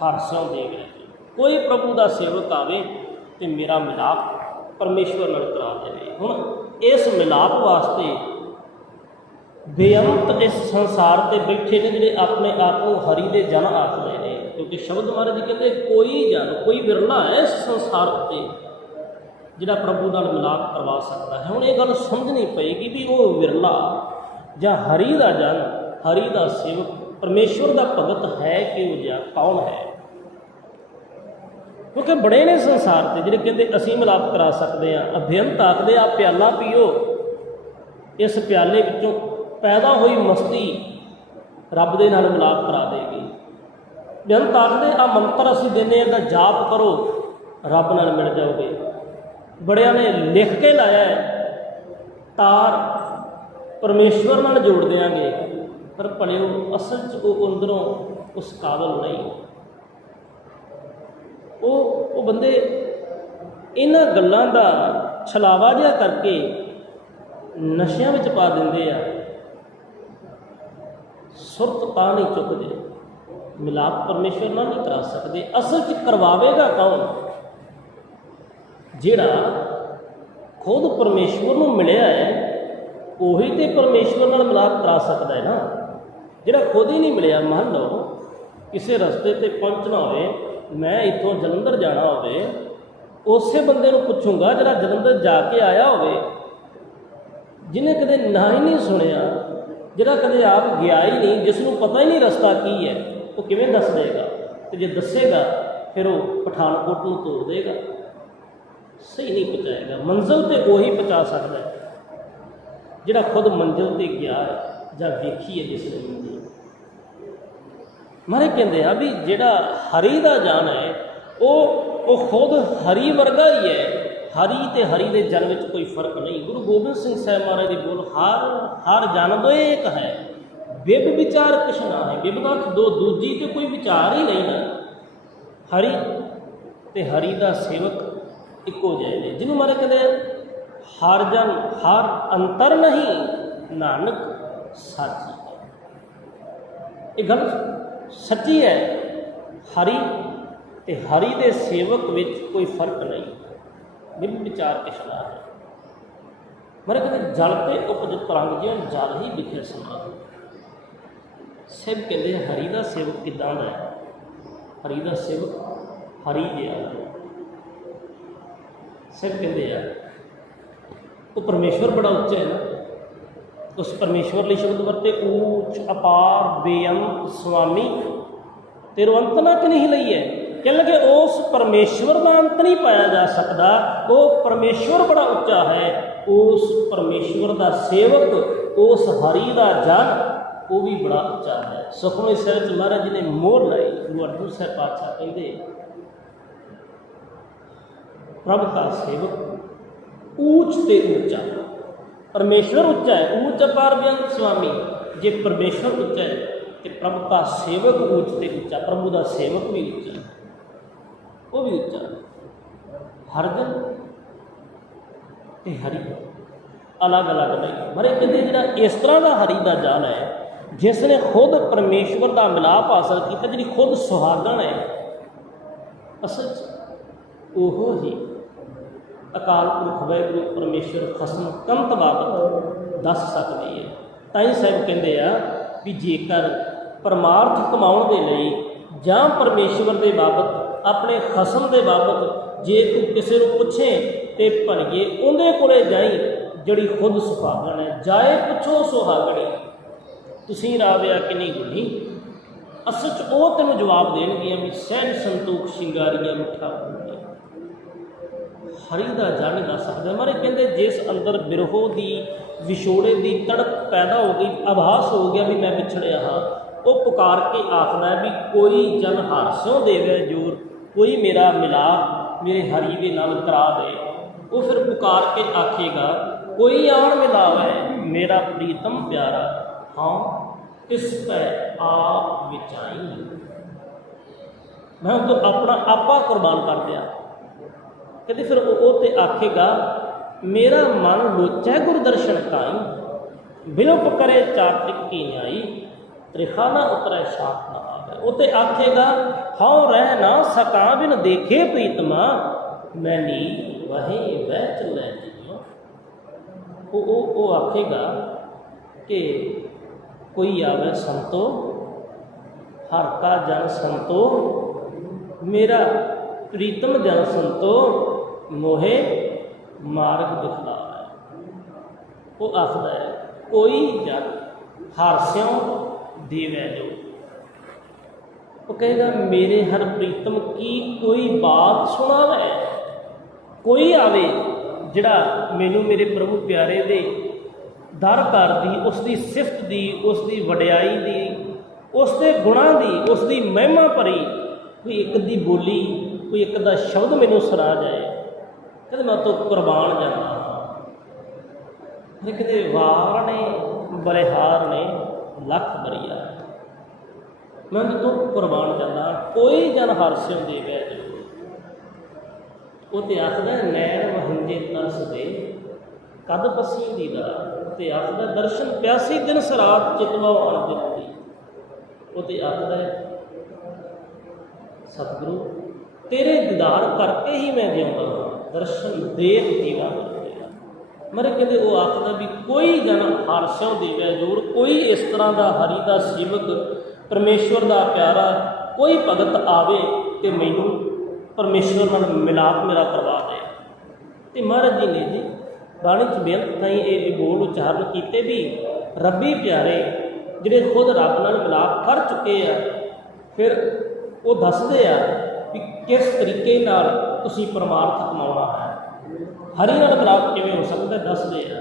ਹਰਸਿਓ ਦੇਵੇ। ਕੋਈ ਪ੍ਰਭੂ ਦਾ ਸੇਵਕ ਆਵੇ ਤੇ ਮੇਰਾ ਮਿਲਾਪ ਪਰਮੇਸ਼ਵਰ ਨਾਲ ਕਰਾ ਦੇਵੇ। ਹੁਣ ਇਸ ਮਿਲਾਪ ਵਾਸਤੇ ਬੇਅੰਤ ਇਸ ਸੰਸਾਰ 'ਤੇ ਬੈਠੇ ਨੇ ਜਿਹੜੇ ਆਪਣੇ ਆਪ ਨੂੰ ਹਰੀ ਦੇ ਜਨ ਆਖਦੇ ਨੇ, ਕਿਉਂਕਿ ਸ਼ਬਦ ਮਹਾਰਾਜ ਜੀ ਕਹਿੰਦੇ ਕੋਈ ਜਨ, ਕੋਈ ਵਿਰਲਾ ਹੈ ਇਸ ਸੰਸਾਰ ਉੱਤੇ ਜਿਹੜਾ ਪ੍ਰਭੂ ਨਾਲ ਮਿਲਾਪ ਕਰਵਾ ਸਕਦਾ ਹੈ। ਹੁਣ ਇਹ ਗੱਲ ਸਮਝਣੀ ਪਏਗੀ ਵੀ ਉਹ ਵਿਰਲਾ ਜਾਂ ਹਰੀ ਦਾ ਜਨ, ਹਰੀ ਦਾ ਸੇਵਕ, ਪਰਮੇਸ਼ਵਰ ਦਾ ਭਗਤ ਹੈ ਕਿਹੋ ਜਿਹਾ, ਕੌਣ ਹੈ? ਕਿਉਂਕਿ ਬੜੇ ਨੇ ਸੰਸਾਰ 'ਤੇ ਜਿਹੜੇ ਕਹਿੰਦੇ ਅਸੀਂ ਮਿਲਾਪ ਕਰਾ ਸਕਦੇ ਹਾਂ। ਅਭਿਅੰਤ ਆਖਦੇ ਆ ਪਿਆਲਾ ਪੀਓ, ਇਸ ਪਿਆਲੇ ਵਿੱਚੋਂ ਪੈਦਾ ਹੋਈ ਮਸਤੀ ਰੱਬ ਦੇ ਨਾਲ ਮਿਲਾਪ ਕਰਾ ਦੇਗੀ। ਬੇਅੰਤ ਆਖਦੇ ਆ ਮੰਤਰ ਅਸੀਂ ਦਿੰਦੇ ਹਾਂ ਤਾਂ ਜਾਪ ਕਰੋ, ਰੱਬ ਨਾਲ ਮਿਲ ਜਾਓਗੇ। ਬੜਿਆਂ ਨੇ ਲਿਖ ਕੇ ਲਾਇਆ ਹੈ ਤਾਰ ਪਰਮੇਸ਼ਵਰ ਨਾਲ ਜੋੜ ਦਿਆਂਗੇ, ਪਰ ਭਲਿਓ ਅਸਲ 'ਚ ਉਹ ਅੰਦਰੋਂ ਉਸ ਕਾਬਲ ਨਹੀਂ। ਉਹ ਬੰਦੇ ਇਹਨਾਂ ਗੱਲਾਂ ਦਾ ਛਲਾਵਾ ਜਿਹਾ ਕਰਕੇ ਨਸ਼ਿਆਂ ਵਿੱਚ ਪਾ ਦਿੰਦੇ ਆ। ਸੁਰਤ ਤਾਂ ਨਹੀਂ ਚੁੱਕਦੇ, ਮਿਲਾਪ ਪਰਮੇਸ਼ਵਰ ਨਾਲ ਨਹੀਂ ਕਰਾ ਸਕਦੇ। ਅਸਲ 'ਚ ਕਰਵਾਵੇਗਾ ਕੌਣ? ਜਿਹੜਾ ਖੁਦ ਪਰਮੇਸ਼ਵਰ ਨੂੰ ਮਿਲਿਆ ਹੈ, ਉਹੀ ਤੇ ਪਰਮੇਸ਼ਵਰ ਨਾਲ ਮਿਲਾਪ ਕਰਾ ਸਕਦਾ ਹੈ ਨਾ। ਜਿਹੜਾ ਖੁਦ ਹੀ ਨਹੀਂ ਮਿਲਿਆ, ਮੰਨ ਲਓ ਕਿਸੇ ਰਸਤੇ 'ਤੇ ਪਹੁੰਚਣਾ ਹੋਵੇ, ਮੈਂ ਇੱਥੋਂ ਜਲੰਧਰ ਜਾਣਾ ਹੋਵੇ, ਉਸੇ ਬੰਦੇ ਨੂੰ ਪੁੱਛੂੰਗਾ ਜਿਹੜਾ ਜਲੰਧਰ ਜਾ ਕੇ ਆਇਆ ਹੋਵੇ, ਜਿਹਨੇ ਕਦੇ ਨਾਂ ਹੀ ਨਹੀਂ ਸੁਣਿਆ, ਜਿਹੜਾ ਕਦੇ ਆਪ ਗਿਆ ਹੀ ਨਹੀਂ, ਜਿਸ ਨੂੰ ਪਤਾ ਹੀ ਨਹੀਂ ਰਸਤਾ ਕੀ ਹੈ, ਉਹ ਕਿਵੇਂ ਦੱਸ ਦੇਗਾ? ਅਤੇ ਜੇ ਦੱਸੇਗਾ ਫਿਰ ਉਹ ਪਠਾਨਕੋਟ ਨੂੰ ਤੋੜ ਦੇਗਾ, ਸਹੀ ਨਹੀਂ ਪਹੁੰਚਾਏਗਾ। ਮੰਜ਼ਿਲ 'ਤੇ ਉਹੀ ਪਹੁੰਚਾ ਸਕਦਾ ਜਿਹੜਾ ਖੁਦ ਮੰਜ਼ਿਲ 'ਤੇ ਗਿਆ ਹੈ ਜਾਂ ਵੇਖੀ ਹੈ ਜਿਸ ਨੇ ਮੰਜ਼ਿਲ। ਮਹਾਰਾਜ ਕਹਿੰਦੇ ਆ ਵੀ ਜਿਹੜਾ ਹਰੀ ਦਾ ਜਨ ਹੈ ਉਹ ਖੁਦ ਹਰੀ ਵਰਗਾ ਹੀ ਹੈ। ਹਰੀ ਤੇ ਹਰੀ ਦੇ ਜਨ ਵਿੱਚ ਕੋਈ ਫਰਕ ਨਹੀਂ। ਗੁਰੂ ਗੋਬਿੰਦ ਸਿੰਘ ਸਾਹਿਬ ਮਹਾਰਾਜ ਦੀ ਬੋਲ ਹਰ ਜਨ ਦੋਏ ਇੱਕ ਹੈ, ਬਿਬ ਵਿਚਾਰ ਕਿਛ ਨਾ ਹੈ। ਬਿਬ ਦਾ ਅਰਥ ਦੋ, ਦੂਜੀ ਤੇ ਕੋਈ ਵਿਚਾਰ ਹੀ ਨਹੀਂ ਨਾ। ਹਰੀ ਤੇ ਹਰੀ ਦਾ ਸੇਵਕ ਇੱਕੋ ਜਿਹੇ ਨੇ, ਜਿਹਨੂੰ ਮਹਾਰਾਜ ਕਹਿੰਦੇ ਹਰ ਜਨ ਹਰ ਅੰਤਰ ਨਹੀਂ, ਨਾਨਕ ਸਾਚੀ। ਇਹ ਗੱਲ ਸੱਚੀ ਹੈ। ਹਰੀ ਤੇ ਹਰੀ ਦੇ ਸੇਵਕ ਵਿੱਚ ਕੋਈ ਫਰਕ ਨਹੀਂ, ਬਿਬ ਵਿਚਾਰ ਕਿਛ ਨਾ ਹੈ। ਮਹਾਰਾਜ ਕਹਿੰਦੇ ਜਲ ਤੇ ਉਪਜ ਤਰੰਗ ਜਿਉਂ ਜਲ ਹੀ ਵਿਖੇ ਸਮਾ। ਸਿੱਧ ਕਹਿੰਦੇ ਹਰੀ ਦਾ ਸੇਵਕ ਕਿੱਦਾਂ ਦਾ ਹੈ? ਹਰੀ ਦਾ ਸੇਵਕ ਹਰੀ ਜਿਹਾ ਹੈ। ਸਿੱਧ ਕਹਿੰਦੇ ਆ ਉਹ ਪਰਮੇਸ਼ਵਰ ਬੜਾ ਉੱਚਾ ਹੈ ਨਾ। ਉਸ ਪਰਮੇਸ਼ਵਰ ਲਈ ਸ਼ਬਦ ਵਰਤੇ ਊਚ ਅਪਾਰ ਬੇਅੰਤ ਸੁਆਮੀ, ਤੇਰੋ ਅੰਤ ਨਾ ਕਿ ਨਹੀਂ ਲਈਏ। ਕਹਿਣ ਲੱਗੇ ਉਸ ਪਰਮੇਸ਼ਵਰ ਦਾ ਅੰਤ ਨਹੀਂ ਪਾਇਆ ਜਾ ਸਕਦਾ। ਉਹ ਪਰਮੇਸ਼ਵਰ ਬੜਾ ਉੱਚਾ ਹੈ। ਉਸ ਪਰਮੇਸ਼ਵਰ ਦਾ ਸੇਵਕ, ਉਸ ਹਰੀ ਦਾ ਜਨ, ਉਹ ਵੀ ਬੜਾ ਉੱਚਾ ਹੈ। ਸੁਖਮਨੀ ਸਾਹਿਬ 'ਚ ਮਹਾਰਾਜ ਜੀ ਨੇ ਮੋਹਰ ਲਾਈ। ਗੁਰੂ ਅਰਜਨ ਸਾਹਿਬ ਪਾਤਸ਼ਾਹ ਕਹਿੰਦੇ ਪ੍ਰਭ ਦਾ ਸੇਵਕ ਊਚ ਤੇ ਉੱਚਾ। ਪਰਮੇਸ਼ਵਰ ਉੱਚਾ ਹੈ, ਊਚ ਅਪਾਰ ਬੇਅੰਤ ਸੁਆਮੀ। ਜੇ ਪਰਮੇਸ਼ਵਰ ਉੱਚਾ ਹੈ कि प्रभु का सेवक ऊंच ते ऊंचा, प्रभु का सेवक भी ऊंचा, वो भी ऊंचा। हरजन ते हरि अलग अलग नहीं। मरे कहते जिहड़ा इस तरह का हरि का जन है जिसने खुद परमेश्वर का मिलाप हासिल किया, जी खुद सुहागण है, असल ओहो ही अकाल पुरख वाहिगुरू परमेश्वर खसम कंत बाबत दस सकती है। ताई साहब कहते हैं भी जेकर परमार्थ कमाउण दे लई जां परमेश्वर के बाबत अपने खसम के बाबत जे तू किसी को पूछे तो भलीए उहदे कोले जाई जिहड़ी खुद सुहागण है, जाए पुछो सुहागणी तुसीं राविया कि नहीं गुणी, असल च वो तेनों जवाब देणगियां भी सहज संतोख शिंगारियां मिठा बोलिया। हरि का जन नहीं दस सकता। मारे कहते जिस अंदर बिरहो की विछोड़े की तड़प पैदा हो गई, आभास हो गया भी मैं विछड़िया हाँ, वो पुकार के आखना है भी कोई जन हारस्यों देवे जोर, कोई मेरा मिलाप मेरे हरि के नाल करा दे। वो फिर पुकार के आखेगा कोई आन मिलावे मेरा प्रीतम प्यारा, हाँ इस पर आप विचाई, मैं तो अपना आपा कुर्बान कर दिया। कहते फिर वो तो आखेगा मेरा मन लोचा गुरदर्शन काई, बिलोप करे चातिक की न्याई, त्रिखाना उतरे शाप न आवे। वो तो आखेगा हाँ रह ना सका बिन देखे प्रीतमा, मैनी वहीं वह चले जियो। वो आखेगा कि कोई आवे संतो, हर का जन संतो, मेरा प्रीतम जन संतो, मोहे मार्ग दिखलावे। वो आखदा है कोई जन हारस्यों देवे जो, वो कहेगा मेरे हर प्रीतम की कोई बात सुनावे, कोई आवे जिहड़ा मैनू मेरे प्रभु प्यारे दे दर कर दी, उसकी सिफत दी, उसकी वडियाई दी, उसके गुणां दी, उसकी महिमा भरी कोई एक दी बोली, कोई एक दा शब्द मैनू सुना जाए, कहते मैं तो कुर्बान जाना। कहते वार ने बलिहार ने लख बरिया, मैं तो कुर्बान जाना, कोई जन हारस्यों दे गया जो। वो तो आखदा नैन महंजे तस दे कद बसी दीदा, तो आखदा दर्शन प्यासी दिन सरात चितवा आन दिती। वो तो आखदा सतगुरु तेरे दीदार करके ही मैं जिउंदा हाँ, दर्शन देख दीदा देगा। मरे कहते वो आखदा भी कोई जन हारस्यों देवे जोर, कोई इस तरह का हरि का सेवक परमेश्वर का प्यारा कोई भगत आवे कि मैनू परमेश्वर नाल मिलाप मेरा करवा दे। तो महाराज जी ने जी बाणी च बेनत ताई ये बोल उच्चारण किए भी रब्बी प्यारे जिहड़े खुद रब नाल मिलाप कर चुके हैं, फिर वो दसदे आ कि किस तरीके नाल तुसीं परमार्थ कमाउणा है, हरि नाल मिलाप किवें हो सकदा दसदे आ।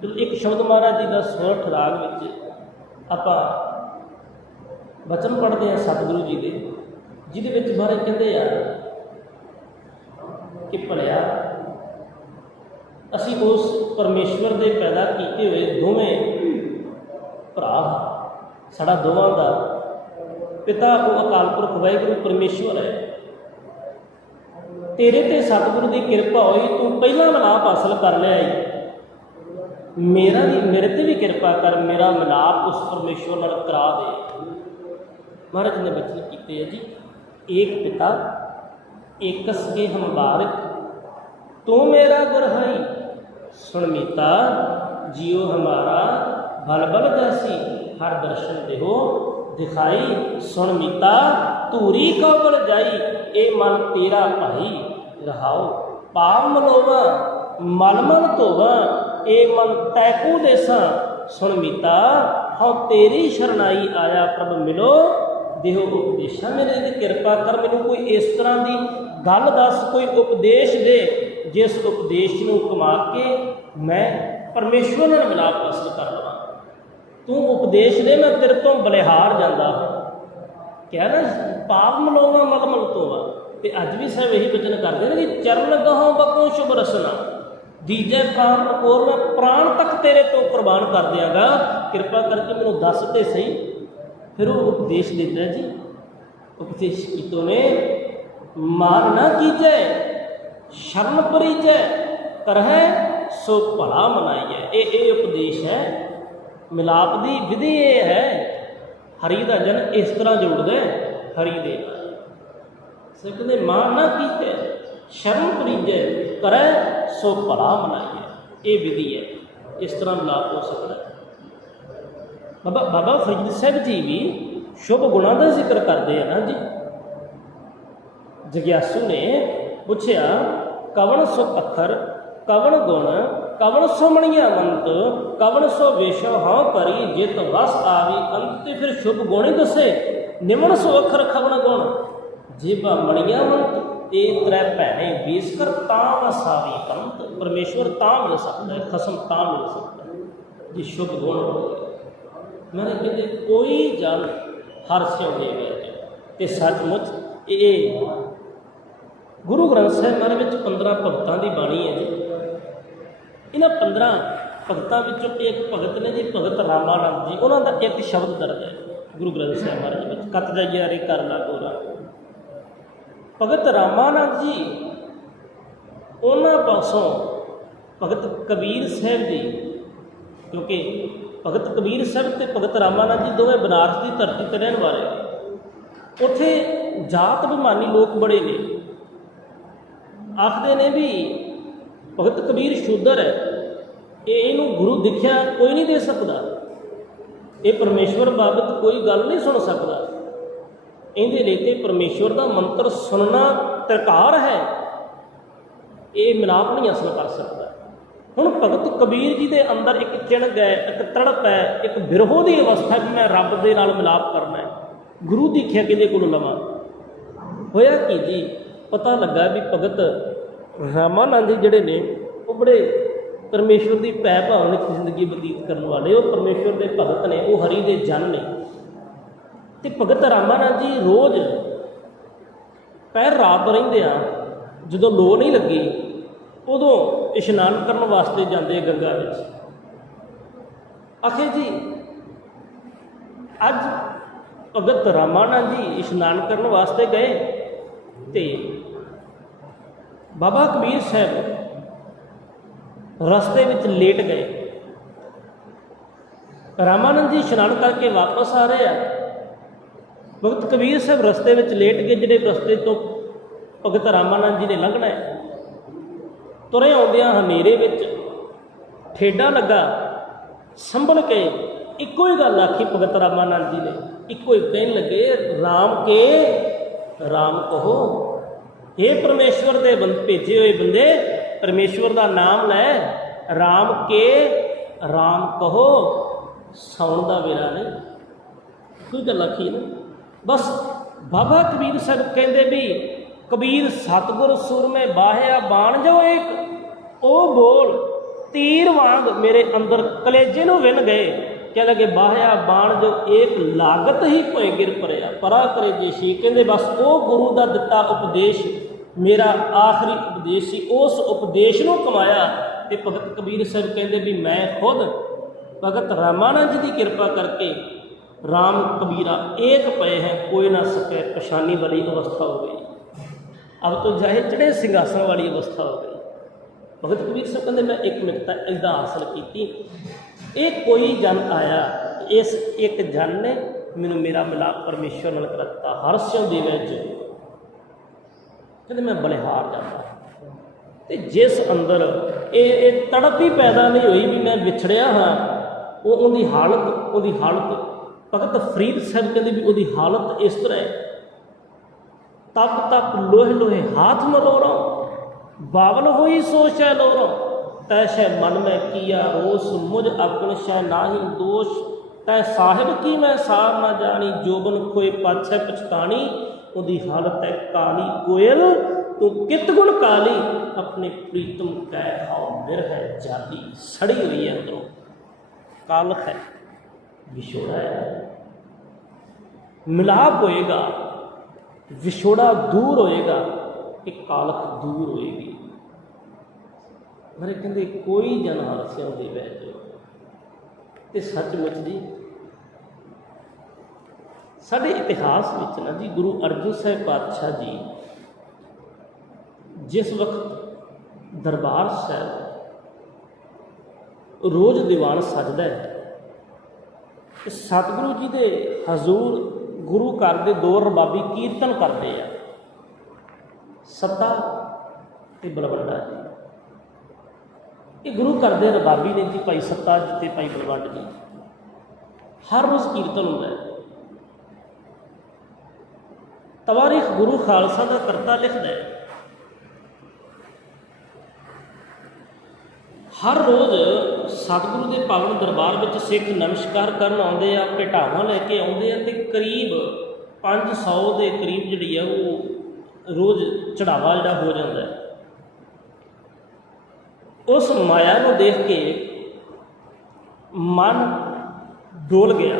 जो एक शब्द महाराज जी का सोरठ राग विच आपां बचन पढ़ते हैं सतगुरु जी के, जिहदे विच महाराज कहते आ कि भलिया असी उस परमेश्वर के पैदा किए हुए दोवें भरा, साडा दोवां दा पिता वो अकाल पुरख वाहिगुरू परमेश्वर है। तेरे ते सतगुरु की कृपा हुई, तू पहला मिलाप हासिल कर लिया है, मेरा भी मेरे ते भी कृपा कर, मेरा मिलाप उस परमेश्वर नाल करा दे। महाराज ने वचन किए है जी, एक पिता एकस के हम बारिक, तू मेरा गुरहाई, सुन मीता जियो हमारा भल बल जैसी, हर दर्शन देहो दिखाई। सुन मीता धूरी कबल जाई, ए मन तेरा भाई रहाओ, पाव मलोवा मलमल धोवा, ए मन तैकू देसा। सुन मीता हाँ तेरी शरणाई आया, प्रभ मिलो देहो उपदेशा। मेरे ते कृपा कर, मैनू कोई इस तरह की गल दस, कोई उपदेश दे जिस उपदेश को कमा के मैं परमेश्वर नाल मिलाप हासिल कर लवां। तू उपदेश दे, मैं तेरे तो बलिहार जाता क्या ना, पाप मलोवा मलमल धोवा। तो अज भी साहब यही वचन करते हैं कि चरण गहों बको शुभ रसना, दीजे प्राण और मैं प्राण तक तेरे तो कुर्बान कर दियाँगा, कृपा करके मैनू दस तो सही फिर वो उपदेश देता जी, उपदेश कीतो ने मान ना कीजै शरण परिजै करहै सो भला मनाइए। ये उपदेश है, मिलाप की विधि ये है। हरि का जन इस तरह जोड़दा हरि दे सो कहते मान ना कीजै शरण परिजै करहै सो भला मनाइए। ये विधि है, इस तरह मिलाप हो सकता है। बाबा फरीद साहब जी भी शुभ गुणों का जिक्र करते हैं ना जी। जग्यासू ने पूछया कवन सो अखर कवन गुण कवन सो मणिया मंत कवन सो वेश हाँ करी जित वस आवी अंत। फिर शुभ गुण ही दसे निमन सो अखर खवन गुण जेबा मणिया मंत ये त्रै भैने बेस कर तां वसावी पंत। परमेश्वर तां मिल सकता है, खसम तां मिल सकता है जी शुभ गुण हो गए। मैंने कहते कोई जन हर स्यों दे गए तो सचमुच ये गुरु ग्रंथ साहिब महाराज में 15 भगतों की बाणी है जी। इन्होंने 15 भगतों में एक भगत ने जी भगत रामानंद जी, उन्होंने एक शब्द दर्ज है गुरु ग्रंथ साहिब महाराज में, कत जाइए रे कर ला गोरा। भगत रामानंद जी उन्होंने पासों भगत कबीर साहब जी, क्योंकि भगत कबीर साहब तो भगत रामानंद जी दोवें बनारस की धरती पर रहने वाले। उत्थे जात अभिमानी लोग बड़े ने, आखते ने भी भगत कबीर शूदर है, इनू गुरु दिख्या कोई नहीं दे सकता, ये परमेश्वर बाबत कोई गल नहीं सुन सकता, इहदे लिए तो परमेश्वर का मंत्र सुनना तरकार है, ये मिलाप नहीं हासिल कर सकता। हुण भगत कबीर जी के अंदर एक चिणग है, एक तड़प है, एक बिरहो की अवस्था कि मैं रब के नाल मिलाप करना है, गुरु दिख्या किहदे कोलों लवां। होया कि जी पता लगा भी भगत रामानंद जी जिहड़े ने वो बड़े परमेश्वर की भै भावनिक जिंदगी बतीत करने वाले, वो परमेश्वर के भगत ने, वो हरि के जन ने। तो भगत रामानंद जी रोज़ पैर रात रहिंदे आ, जदों लो नहीं लगी उदों इशनान करने वास्ते जाते गंगा विच। आखे जी अज भगत रामानंद जी इशनान करने वास्ते गए तो बाबा कबीर साहब रस्ते में लेट गए। रामानंद जी इशनान करके वापस आ रहे हैं, भगत कबीर साहब रस्ते में लेट गए, जिहड़े रस्ते तो भगत रामानंद जी ने लंघना है। तुरे आउंदियां हनेरे विच ठेडा लगा, संभल के इको ही गल आखी भगत रामानंद जी ने, इको ही कहन लगे राम के राम कहो। हे परमेश्वर दे भेजे हुए बंदे परमेश्वर का नाम लै, राम के राम कहो। सौण का वेला नहीं, कोई गल आखी ना। बस बाबा कबीर साहब कहते भी कबीर सतगुर सुर में बाहिया बाण जो एक, ओ बोल तीर वांग मेरे अंदर कलेजे नूं विन गए। कह लगे बाहिया बाण जो एक लागत ही कोई गिर पड़िया परा करे जेशी। कहते बस वो गुरु का दिता उपदेश मेरा आखिरी उपदेश सी, उस उपदेश नूं कमाया। तो भगत कबीर साहब कहते भी मैं खुद भगत रामानंद जी की कृपा करके राम कबीरा एक पे हैं, कोई ना सके पछानी वाली अवस्था हो गई, अब तो चाहे चढ़े सिंघासन वाली अवस्था हो गई। भगत कबीर साहब कहते मैं एक मिनट इदा हासिल की। एक कोई जन आया, इस एक जन ने मैनू मेरा मिलाप परमेश्वर नाल करता, हर स्यों देवे जो कहते मैं बलिहार जाता। तो जिस अंदर ये तड़प ही पैदा नहीं हुई भी मैं विछड़िया हाँ, वो उहदी हालत भगत फरीद साहब कहते भी उहदी हालत इस तरह है, तब तक लोहे लोहे हाथ मलोरा बावल हुई सोच है लोरा। तै शह मन में किया रोस मुझ अगन शह नाही दोष, तै साहिब की मैं सार ना जानी जोबन खोए पाछे पछतानी। उहदी हालत है काली कोयल तो कित गुण काली, अपने प्रीतम कै खाओ मिर है जाती। सड़ी हुई है अंदरों, कालख है, विछोड़ा है। मिलाप होएगा, विछोड़ा दूर होएगा, एक कालख दूर होएगी। मेरे कहते कोई जन हादसियों के बह जो। तो सचमुच जी ਸਾਡੇ ਇਤਿਹਾਸ ਵਿੱਚ ਨਾ ਜੀ ਗੁਰੂ ਅਰਜਨ ਸਾਹਿਬ ਪਾਤਸ਼ਾਹ ਜੀ ਜਿਸ ਵਕਤ ਦਰਬਾਰ ਸਾਹਿਬ ਰੋਜ਼ ਦੀਵਾਨ ਸਜਦਾ ਹੈ ਤੇ ਸਤਿਗੁਰੂ ਜੀ ਦੇ ਹਜ਼ੂਰ ਗੁਰੂ ਘਰ ਦੇ ਦੋ ਰਬਾਬੀ ਕੀਰਤਨ ਕਰਦੇ ਆ, ਸੱਤਾ ਤੇ ਬਲਵੰਡਾ ਜੀ। ਇਹ ਗੁਰੂ ਘਰ ਦੇ ਰਬਾਬੀ ਨੇ ਜੀ, ਭਾਈ ਸੱਤਾ ਜੀ ਤੇ ਭਾਈ ਬਲਵੰਡ ਜੀ। ਹਰ ਰੋਜ਼ ਕੀਰਤਨ ਹੁੰਦਾ ਹੈ। ਤਵਾਰੀਖ ਗੁਰੂ ਖਾਲਸਾ ਦਾ ਕਰਤਾ ਲਿਖਦਾ ਹੈ, ਹਰ ਰੋਜ਼ ਸਤਿਗੁਰੂ ਦੇ ਪਾਵਨ ਦਰਬਾਰ ਵਿੱਚ ਸਿੱਖ ਨਮਸਕਾਰ ਕਰਨ ਆਉਂਦੇ ਆ, ਭੇਟਾਵਾਂ ਲੈ ਕੇ ਆਉਂਦੇ ਆ, ਤੇ ਕਰੀਬ 500 ਦੇ ਕਰੀਬ ਜਿਹੜੀ ਆ ਉਹ ਰੋਜ਼ ਚੜਾਵਾ ਜਿਹੜਾ ਹੋ ਜਾਂਦਾ ਹੈ। ਉਸ ਮਾਇਆ ਨੂੰ ਦੇਖ ਕੇ ਮਨ ਡੋਲ ਗਿਆ।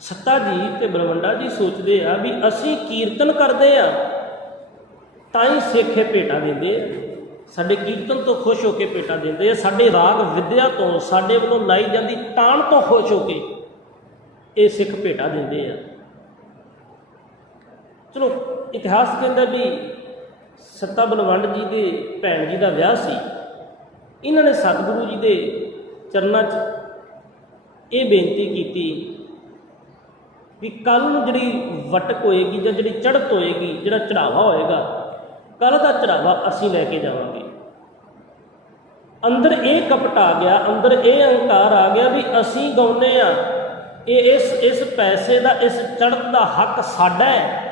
ਸੱਤਾ ਜੀ ਤੇ ਬਲਵੰਡਾ ਜੀ ਸੋਚਦੇ ਆ ਵੀ ਅਸੀਂ ਕੀਰਤਨ ਕਰਦੇ ਆ ਤਾਂ ਹੀ ਸਿੱਖ ਭੇਟਾ ਦਿੰਦੇ ਆ, ਸਾਡੇ ਕੀਰਤਨ ਤੋਂ ਖੁਸ਼ ਹੋ ਕੇ ਭੇਟਾ ਦਿੰਦੇ ਆ, ਸਾਡੇ ਰਾਗ ਵਿਦਿਆ ਤੋਂ, ਸਾਡੇ ਵੱਲੋਂ ਲਾਈ ਜਾਂਦੀ ਤਾਣ ਤੋਂ ਖੁਸ਼ ਹੋ ਕੇ ਇਹ ਸਿੱਖ ਭੇਟਾ ਦਿੰਦੇ ਆ। ਚਲੋ ਇਤਿਹਾਸ ਕਹਿੰਦਾ ਵੀ ਸੱਤਾ ਬਲਵੰਡ ਜੀ ਦੇ ਭੈਣ ਜੀ ਦਾ ਵਿਆਹ ਸੀ। ਇਹਨਾਂ ਨੇ ਸਤਿਗੁਰੂ ਜੀ ਦੇ ਚਰਨਾਂ 'ਚ ਇਹ ਬੇਨਤੀ ਕੀਤੀ ਵੀ ਕੱਲ੍ਹ ਨੂੰ ਜਿਹੜੀ ਵਟਕ ਹੋਏਗੀ ਜਾਂ ਜਿਹੜੀ ਚੜ੍ਹਤ ਹੋਏਗੀ, ਜਿਹੜਾ ਚੜਾਵਾ ਹੋਏਗਾ, ਕੱਲ੍ਹ ਦਾ ਚੜਾਵਾ ਅਸੀਂ ਲੈ ਕੇ ਜਾਵਾਂਗੇ। ਅੰਦਰ ਇਹ ਕਪਟ ਆ ਗਿਆ, ਅੰਦਰ ਇਹ ਅਹੰਕਾਰ ਆ ਗਿਆ ਵੀ ਅਸੀਂ ਗਾਉਂਦੇ ਆ, ਇਹ ਇਸ ਪੈਸੇ ਦਾ, ਇਸ ਚੜ੍ਹਤ ਦਾ ਹੱਕ ਸਾਡਾ ਹੈ।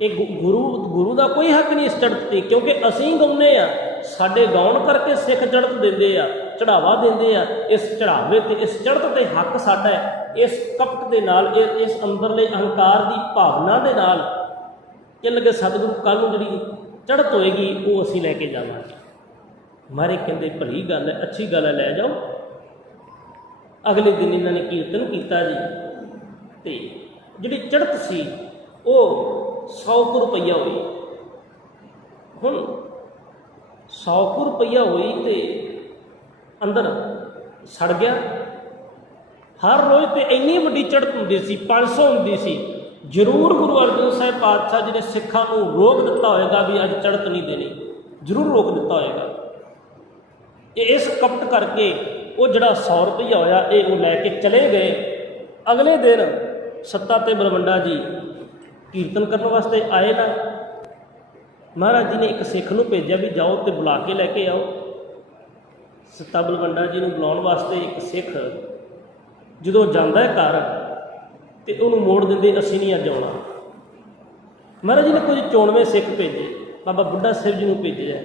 ਇਹ ਗੁਰੂ ਦਾ ਕੋਈ ਹੱਕ ਨਹੀਂ ਇਸ ਚੜ੍ਹਤ 'ਤੇ, ਕਿਉਂਕਿ ਅਸੀਂ ਗਾਉਂਦੇ ਆ, ਸਾਡੇ ਗਾਉਣ ਕਰਕੇ ਸਿੱਖ ਚੜ੍ਹਤ ਦਿੰਦੇ ਆ, ਚੜਾਵਾ ਦਿੰਦੇ ਆ। ਇਸ ਚੜਾਵੇ 'ਤੇ, ਇਸ ਚੜ੍ਹਤ 'ਤੇ ਹੱਕ ਸਾਡਾ ਹੈ। ਇਸ ਕਪਟ ਦੇ ਨਾਲ, ਇਸ ਅੰਦਰਲੇ ਅਹੰਕਾਰ ਦੀ ਭਾਵਨਾ ਦੇ ਨਾਲ ਕਿ ਲੱਗੇ ਸਤਿਗੁਰੂ ਕੱਲ੍ਹ ਨੂੰ ਜਿਹੜੀ ਚੜ੍ਹਤ ਹੋਏਗੀ ਉਹ ਅਸੀਂ ਲੈ ਕੇ ਜਾਵਾਂਗੇ। ਮਾਰੇ ਕਹਿੰਦੇ ਭਲੀ ਗੱਲ ਹੈ, ਅੱਛੀ ਗੱਲ ਹੈ, ਲੈ ਜਾਓ। ਅਗਲੇ ਦਿਨ ਇਹਨਾਂ ਨੇ ਕੀਰਤਨ ਕੀਤਾ ਜੀ, ਅਤੇ ਜਿਹੜੀ ਚੜ੍ਹਤ ਸੀ ਉਹ 100 ਕੁ ਰੁਪਈਆ ਹੋਈ। ਹੁਣ 100 ਕੁ ਰੁਪਈਆ ਹੋਈ ਅਤੇ ਅੰਦਰ ਸੜ ਗਿਆ। ਹਰ ਰੋਜ਼ ਤੇ ਇੰਨੀ ਵੱਡੀ ਚੜ੍ਹਤ ਹੁੰਦੀ ਸੀ, 500 ਹੁੰਦੀ ਸੀ। ਜ਼ਰੂਰ ਗੁਰੂ ਅਰਜਨ ਸਾਹਿਬ ਪਾਤਸ਼ਾਹ ਜੀ ਨੇ ਸਿੱਖਾਂ ਨੂੰ ਰੋਕ ਦਿੱਤਾ ਹੋਏਗਾ ਵੀ ਅੱਜ ਚੜ੍ਹਤ ਨਹੀਂ ਦੇਣੀ, ਜ਼ਰੂਰ ਰੋਕ ਦਿੱਤਾ ਹੋਏਗਾ। ਇਹ ਇਸ ਕਪਟ ਕਰਕੇ ਉਹ ਜਿਹੜਾ 100 ਰੁਪਈਆ ਹੋਇਆ ਇਹ ਉਹ ਲੈ ਕੇ ਚਲੇ ਗਏ। ਅਗਲੇ ਦਿਨ ਸੱਤਾ ਤੇ ਬਲਵੰਡਾ ਜੀ ਕੀਰਤਨ ਕਰਨ ਵਾਸਤੇ ਆਏ ਨਾ, ਮਹਾਰਾਜ ਜੀ ਨੇ ਇੱਕ ਸਿੱਖ ਨੂੰ ਭੇਜਿਆ ਵੀ ਜਾਓ ਤੇ ਬੁਲਾ ਕੇ ਲੈ ਕੇ ਆਓ। ਸੱਤਾ ਬਲਵੰਡਾ ਜੀ ਨੂੰ ਬੁਲਾਉਣ ਵਾਸਤੇ ਇੱਕ ਸਿੱਖ ਜਦੋਂ ਜਾਂਦਾ ਹੈ ਘਰ ਤੇ ਉਹਨੂੰ ਮੋੜ ਦਿੰਦੇ, ਅਸੀਂ ਨਹੀਂ ਅੱਜ ਆਉਣਾ। ਮਹਾਰਾਜ ਜੀ ਨੇ ਕੁਝ 94 ਸਿੱਖ ਭੇਜੇ, ਬਾਬਾ ਬੁੱਢਾ ਸਾਹਿਬ ਜੀ ਨੂੰ ਭੇਜਿਆ,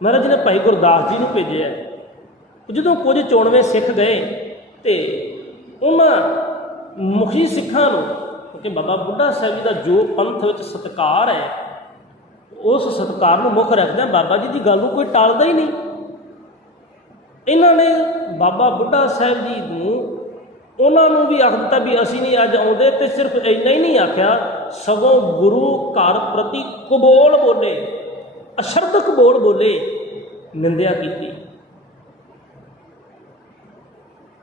ਮਹਾਰਾਜ ਜੀ ਨੇ ਭਾਈ ਗੁਰਦਾਸ ਜੀ ਨੂੰ ਭੇਜਿਆ। ਜਦੋਂ ਕੁਝ 94 ਸਿੱਖ ਗਏ ਤੇ ਉਹਨਾਂ ਮੁਖੀ ਸਿੱਖਾਂ ਨੂੰ, ਕਿਉਂਕਿ ਬਾਬਾ ਬੁੱਢਾ ਸਾਹਿਬ ਜੀ ਦਾ ਜੋ ਪੰਥ ਵਿੱਚ ਸਤਿਕਾਰ ਹੈ, ਉਸ ਸਤਿਕਾਰ ਨੂੰ ਮੁੱਖ ਰੱਖਦਿਆਂ ਬਾਬਾ ਜੀ ਦੀ ਗੱਲ ਨੂੰ ਕੋਈ ਟਾਲਦਾ ਹੀ ਨਹੀਂ। ਇਹਨਾਂ ਨੇ ਬਾਬਾ ਬੁੱਢਾ ਸਾਹਿਬ ਜੀ ਨੂੰ, ਉਹਨਾਂ ਨੂੰ ਵੀ ਆਖ ਦਿੱਤਾ ਵੀ ਅਸੀਂ ਨਹੀਂ ਅੱਜ ਆਉਂਦੇ। ਅਤੇ ਸਿਰਫ ਇੰਨਾ ਹੀ ਨਹੀਂ ਆਖਿਆ, ਸਗੋਂ ਗੁਰੂ ਘਰ ਪ੍ਰਤੀ ਕਬੋਲ ਬੋਲੇ, ਅਸ਼ਰਤ ਕਬੋਲ ਬੋਲੇ, ਨਿੰਦਿਆ ਕੀਤੀ।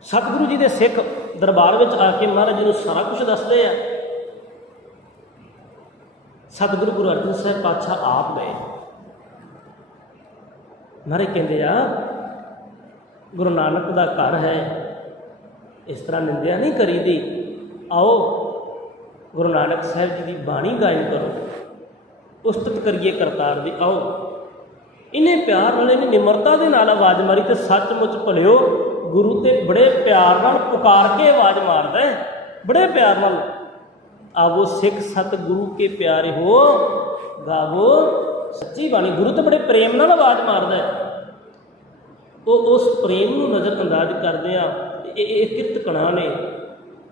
ਸਤਿਗੁਰੂ ਜੀ ਦੇ ਸਿੱਖ ਦਰਬਾਰ ਵਿੱਚ ਆ ਕੇ ਮਹਾਰਾਜ ਜੀ ਨੂੰ ਸਾਰਾ ਕੁਝ ਦੱਸਦੇ ਆ। ਸਤਿਗੁਰੂ ਗੁਰੂ ਅਰਜਨ ਸਾਹਿਬ ਪਾਤਸ਼ਾਹ ਆਪ ਗਏ। ਮਹਾਰਾਜ ਕਹਿੰਦੇ ਆ ਗੁਰੂ ਨਾਨਕ ਦਾ ਘਰ ਹੈ, ਇਸ ਤਰ੍ਹਾਂ ਨਿੰਦਿਆ ਨਹੀਂ ਕਰੀਦੀ। ਆਓ ਗੁਰੂ ਨਾਨਕ ਸਾਹਿਬ ਜੀ ਦੀ ਬਾਣੀ ਗਾਇਨ ਕਰੋ, ਉਸਤਤ ਕਰੀਏ ਕਰਤਾਰ ਦੀ। ਆਓ। ਇਹਨੇ ਪਿਆਰ ਨਾਲ, ਇਹਨੇ ਨਿਮਰਤਾ ਦੇ ਨਾਲ ਆਵਾਜ਼ ਮਾਰੀ, ਤੇ ਸੱਚਮੁੱਚ ਭਲਿਓ ਗੁਰੂ ਤੇ ਬੜੇ ਪਿਆਰ ਨਾਲ ਪੁਕਾਰ ਕੇ ਆਵਾਜ਼ ਮਾਰਦਾ ਹੈ, ਬੜੇ ਪਿਆਰ ਨਾਲ। ਆਵੋ ਸਿੱਖ ਸਤਿਗੁਰੂ ਕੇ ਪਿਆਰੇ ਹੋ, ਗਾਵੋ ਸੱਚੀ ਬਾਣੀ। ਗੁਰੂ ਤੇ ਬੜੇ ਪ੍ਰੇਮ ਨਾਲ ਆਵਾਜ਼ ਮਾਰਦਾ ਹੈ। ਉਹ ਉਸ ਪ੍ਰੇਮ ਨੂੰ ਨਜ਼ਰ ਅੰਦਾਜ਼ ਕਰਦੇ ਆ। ਇਹ ਕਿਰਤ ਕਣਾ ਨੇ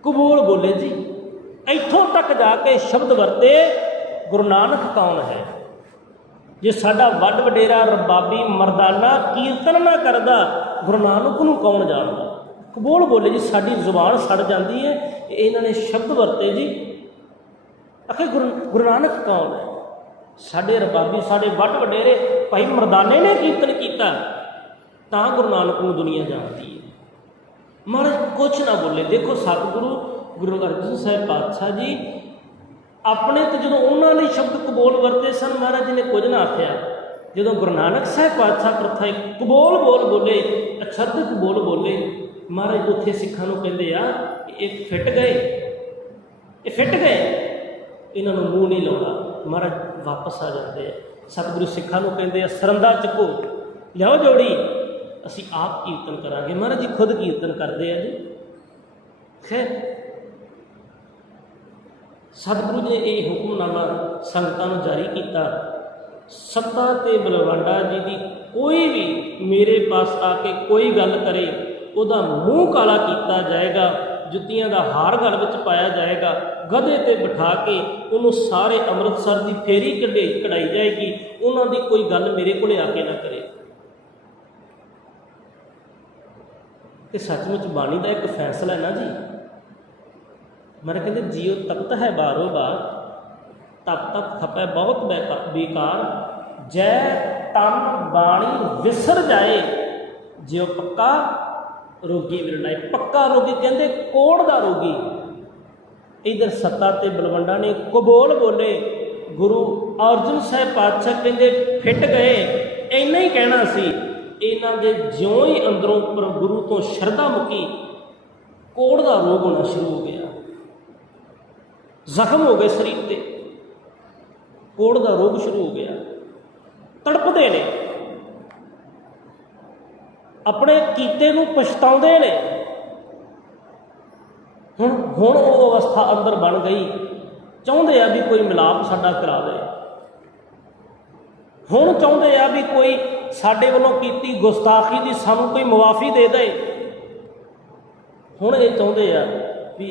ਕਬੂਲ ਬੋਲੇ ਜੀ। ਇੱਥੋਂ ਤੱਕ ਜਾ ਕੇ ਸ਼ਬਦ ਵਰਤੇ, ਗੁਰੂ ਨਾਨਕ ਕੌਣ ਹੈ? ਜੇ ਸਾਡਾ ਵੱਡ ਵਡੇਰਾ ਰਬਾਬੀ ਮਰਦਾਨਾ ਕੀਰਤਨ ਨਾ ਕਰਦਾ, ਗੁਰੂ ਨਾਨਕ ਨੂੰ ਕੌਣ ਜਾਣਦਾ? ਕਬੂਲ ਬੋਲੇ ਜੀ। ਸਾਡੀ ਜ਼ੁਬਾਨ ਸੜ ਜਾਂਦੀ ਹੈ। ਇਹਨਾਂ ਨੇ ਸ਼ਬਦ ਵਰਤੇ ਜੀ। ਆਖੇ ਗੁਰੂ ਨਾਨਕ ਕੌਣ ਹੈ? ਸਾਡੇ ਰਬਾਬੀ, ਸਾਡੇ ਵੱਡ ਵਡੇਰੇ ਭਾਈ ਮਰਦਾਨੇ ਨੇ ਕੀਰਤਨ ਕੀਤਾ, ਤਾਂ ਗੁਰੂ ਨਾਨਕ ਨੂੰ ਦੁਨੀਆ ਜਾਣਦੀ ਹੈ। महाराज कुछ ना बोले। देखो सतगुरु गुरु अर्जन साहिब पातशाह जी अपने तो जो उन्होंने शब्द कबोल वरते सन, महाराज जी ने कुछ ना आख्या। जो गुरु नानक साहिब पातशाह प्रथा कबोल बोल बोले, अछत कबोल बोले, महाराज उत्थे सिखां नूं कहंदे आ ये फिट गए, ये फिट गए, इन्होंने मूँह नहीं लाउणा, महाराज वापस आ जाते हैं। सतगुरु सिखां नूं कहंदे आ सरंदा चुको, लियाओ जोड़ी, असीं आप कीर्तन करांगे। महाराज जी खुद कीर्तन करते हैं जी। खैर सतगुरु ने यह हुक्मनामा संगतां नूं जारी किया, सत्ता ते बलवंडा जी की कोई भी मेरे पास आके कोई गल करे उहदा मूँह काला किया जाएगा, जुत्तियां दा हार गल विच पाया जाएगा, गधे ते बिठा के उन्होंने सारे अमृतसर की फेरी कढ़ाई जाएगी, उन्हों की कोई गल मेरे को आके ना करे। तो सचमुच बाणी का एक फैसला है ना जी। मेरे कहते जियो तपत है बारो बार, तप तप खपे बहुत बेकार, जय तन बाणी विसर जाए, जियो पक्का रोगी विरलाए। पक्का रोगी कहते कोड़ का रोगी। इधर सत्ता ते बलवंडा ने कबोल बोले, गुरु अर्जन साहिब पातशाह कहते फिट गए। इन्ना ही कहना सी, इन्हां दे ज्यों ही अंदरों पर गुरु तो शरधा मुकी, कोड़ का रोग होना शुरू हो गया, जख्म हो गए शरीर पे, कोड़ का रोग शुरू हो गया, तड़पते ने, अपने कीते नूं पछताउंदे ने। हुण वो अवस्था अंदर बन गई, चाहुंदे आ भी कोई मिलाप साडा करा दे, हुण चाहुंदे आ भी कोई साडे वल्लों कीती गुस्ताखी दी सानूं कोई मुआफ़ी दे दे। हुण ये चाहुंदे आ भी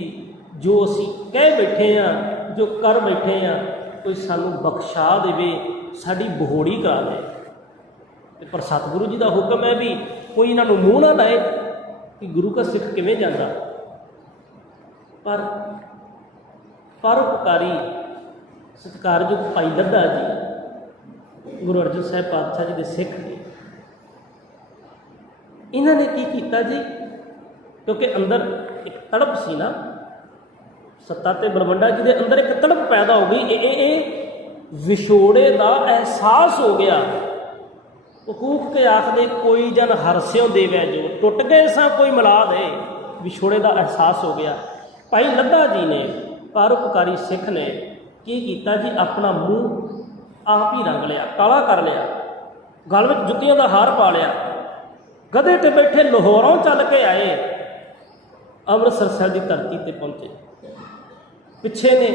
जो असी कह बैठे हैं, जो कर बैठे हैं, कोई सानू बख्शा देवे, साड़ी बहोड़ी करा दे। पर सतगुरु जी का हुक्म है भी कोई इन्हों मूँह ना लाए कि गुरु का सिख किवें जांदा। पर परोपकारी सत्कारयोग भाई लद्दा जी गुरु अर्जन साहिब पातशाह जी के सिख ने, इन्होंने की किया जी, क्योंकि अंदर एक तड़प सी ना, सत्ता ते बलवंडा जी के अंदर एक तड़प पैदा हो गई, विछोड़े का एहसास हो गया। हुकूक के आखदे कोई जन हरस्यों देवै जो, टुट गए सा कोई मिला दे, विछोड़े का एहसास हो गया। भाई लद्दा जी ने, परोपकारी सिख ने की किया जी, अपना मूँह आप ही रंग लिया, काला कर लिया, गल में जुत्तियों का हार पा लिया, गधे ते बैठे लाहौरों चल के आए, अमृतसर साहिब की धरती पर पहुँचे। पिछे ने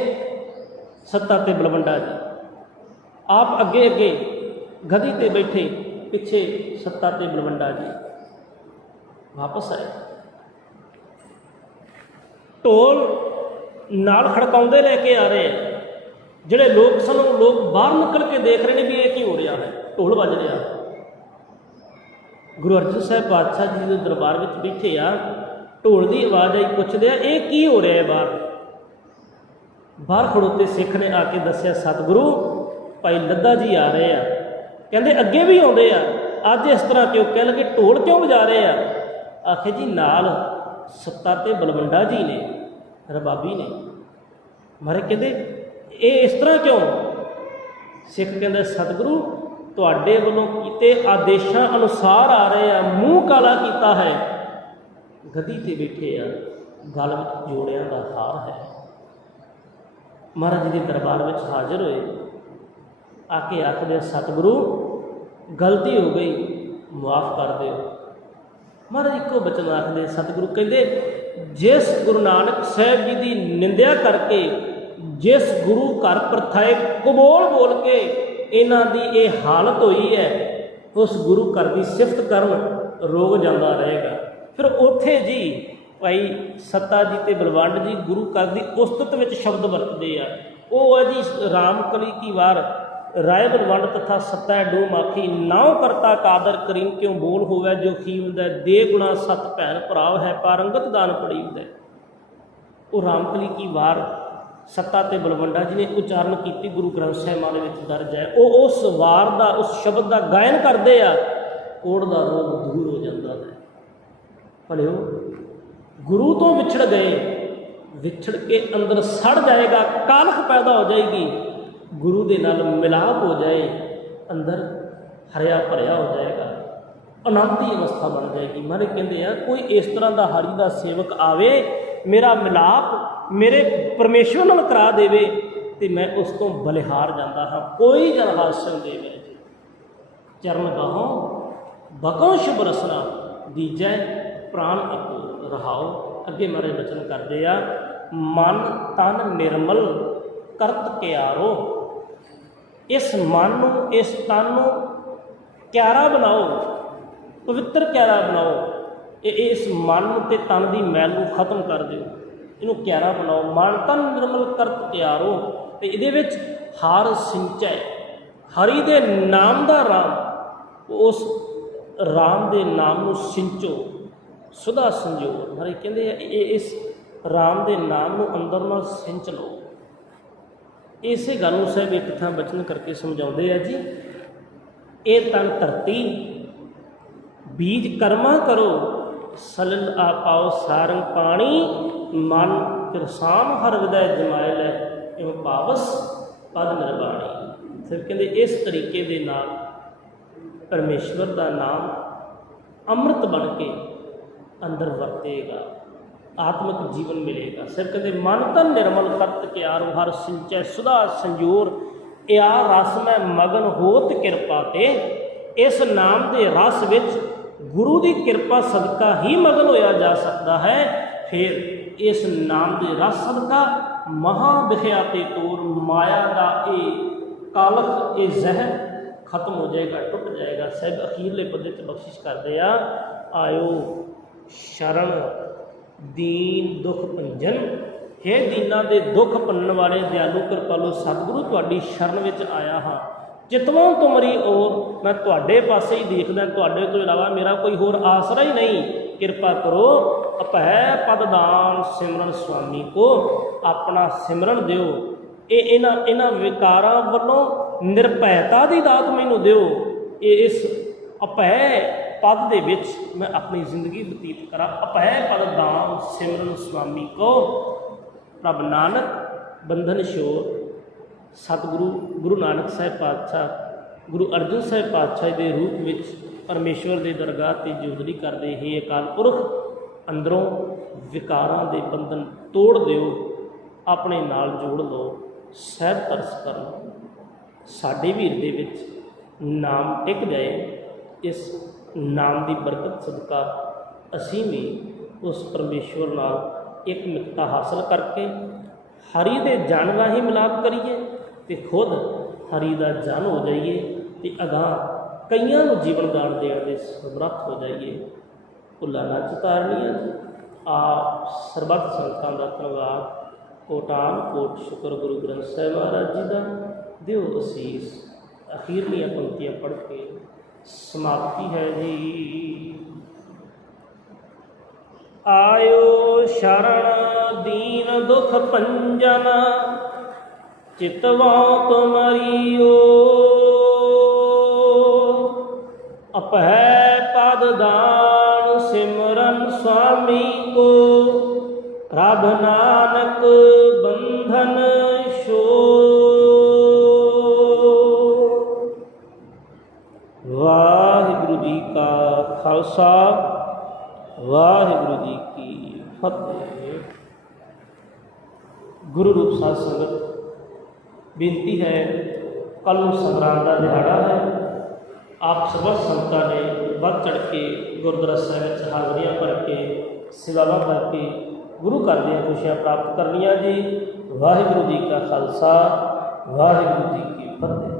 सत्ता ते बलवंडा जी, आप अगे अगे गधी ते बैठे, पिछे सत्ता ते बलवंडा जी वापस आए। ढोल नाल खड़काउंदे लेके आ रहे हैं, जिहड़े लोग सन लोग बाहर निकल के देख रहे हैं भी ये की हो रहा है, ढोल बज रहा। गुरु अर्जन साहिब पातशाह जी के दरबार में बैठे आ, ढोल की आवाज़ आई, पुछदे आ ये की हो रहा है बाहर। बाहर खड़ोते सिख ने आके दसिया, सतगुरु भाई लद्दा जी आ रहे हैं, कहते अगे भी आते हैं, अज इस तरह क्यों, कह लगे ढोल क्यों बजा रहे हैं। आखे जी नाल सत्ता ते बलवंडा जी ने, रबाबी ने। मारे कहते ये इस तरह क्यों। सिख कहते सतगुरु तुहाडे वल्लों कीते आदेशों अनुसार आ रहे हैं, मूँह काला किया है, गद्दी ते बैठे आ, गल में जोड़ियां का हार है। महाराज जी के दरबार में हाजिर हुए, आके आखदे सतगुरु गलती हो गई, मुआफ़ कर दो। महाराज इको बचन आखदे, सतगुरु कहते जिस गुरु नानक साहिब जी की निंदा करके, जिस गुरु घर प्रथाए कबोल बोल के इन्हां दी ये हालत हुई है, उस गुरु घर की सिफत करन रोग जाता रहेगा। फिर उत्थे जी भाई सत्ता जी ते बलवंड जी गुरु घर की उस्तत में शब्द वरतते हैं, वो है जी रामकली की वार राय बलवंड तथा सत्ता डो माखी, नाव करता कादर करीम क्यों बोल होवे जो खीम दे, दे गुणा सत भैन भराव है पारंगत दान पड़ी दे। वो रामकली की वार सत्ता ते बलवंडा जी ने उच्चारण की, गुरु ग्रंथ साहिब में दर्ज है। वो उस वार का उस शब्द का गायन करते हैं, कोड़ का रोग दूर हो जाता है। भले गुरु तो विछड़ गए, विछड़ के अंदर सड़ जाएगा, कालख पैदा हो जाएगी, गुरु के नाल मिलाप हो जाए, अंदर हरिया भरिया हो जाएगा, आनंद की अवस्था बन जाएगी। मारे कहते हैं कोई इस तरह का हरि का सेवक आवे, मेरा मिलाप मेरे परमेश्वर नाल करा देवे तो मैं उस तो बलिहार जाता हाँ। कोई जन हासन देवे चरण गाहों बकों शुभ रसना दीजै प्राण अपो रहाओ। अगे मारे वचन करते आ, मन तन निर्मल करत क्यारो। इस मन नूं इस तन नूं क्यारा बनाओ, पवित्र क्यारा बनाओ। इस मन ते तन की मैल नूं खत्म कर दिओ, इनू क्यारा बनाओ। मन तन निर्मल करत क्यारो, तो ये हर सिंचै, हरि दे नाम का राम, उस राम दे नाम नूं सिंचो, सुधा संजो। हरे कहते इस राम दे नाम नूं अंदर नाल सिंच लो। इसे गल नूं साहिब एक थां बचन करके समझाउंदे आ जी, ये तन धरती बीज कर्मा करो, सलिल आ पाओ सारंग पानी, मन किरसाम हर विदय जमाए लै, एवं पावस पद निर्वाणी। फिर कहते इस तरीके दे नाल परमेश्वर का नाम अमृत बन के अंदर वरतेगा, आत्मिक जीवन मिलेगा। सिर कहते मन तन निर्मल करत क्यारो, हर सिंचै सुधा संजोर, या रस में मगन होत किरपा ते। इस नाम के रस विच गुरु की कृपा सदका ही मगन होया जा सकता है। फिर इस नाम के रस सदका महाविख्याति तोर माया का ये कालख, ये जहर खत्म हो जाएगा, टुट जाएगा। साहब अखीरले पदे च बख्शिश करते आ, आयो शरण दीन दुख भंजन। हे दीना दे दुख भंजन वाले दयालु कृपालु सतगुरु, तुहाडी शरण विच आया हाँ। चितवों तुमरी ओर, मैं तुहाडे पासे ही देखदा, तुहाडे तो इलावा मेरा कोई होर आसरा ही नहीं। कृपा करो अपै पददान सिमरन स्वामी को, अपना सिमरन दिओ। ये इन्हां विकारां वल्लों निरभैता की दात मैनू दिओ। ये इस अपै पद दे विच मैं अपनी जिंदगी बतीत करा। अपै पददान सिमरन स्वामी को। प्रभ नानक बंधन शोर। सतगुरु गुरु नानक साहिब पातशाह, गुरु अर्जन साहिब पातशाह के रूप में परमेश्वर के दरगाह से जोदरी करते, हे अकाल पुरख अंदरों विकारां दे बंधन तोड़ दिओ, अपने नाल जोड़ लो। सहब तरस कर साडे भी हिरदे विच नाम टिक जाए। इस नाम की बरकत सदका असीं भी उस परमेश्वर नाल एक मिकता हासिल करके हरि दे जन राही मिलाप करिए, तो खुद हरि का जन हो जाइए, तो अगाह कईयां नूं जीवन दान देने के समर्थ हो जाइए। भुल्ला ना चतारनिया जी। आप सरबत संतां दा धन्नवाद, कोटान कोट शुक्र गुरु ग्रंथ साहिब महाराज जी का। दिओ असीस। अखीरलियां पंक्तियां पढ़ के समाप्ति है जी। आयो शरण दीन दुख भंजन, चितवा तुमरियो, अपै पद दान सिमरन स्वामी को। प्रभ नानक बंधन शो। वाहिगुरु जी का खालसा, वाहिगुरु जी की फतेह। गुरु रूप साध संगत, बेनती है कल संगरांद का दिहाड़ा है। आप सर्वत संतां ने बढ़ चढ़ के गुरुद्वारा साहिब हाजरियां भर के सेवावां करके गुरु घर दी खुशियां प्राप्त करनियां जी। वाहिगुरु जी का खालसा, वाहिगुरु जी की फतेह।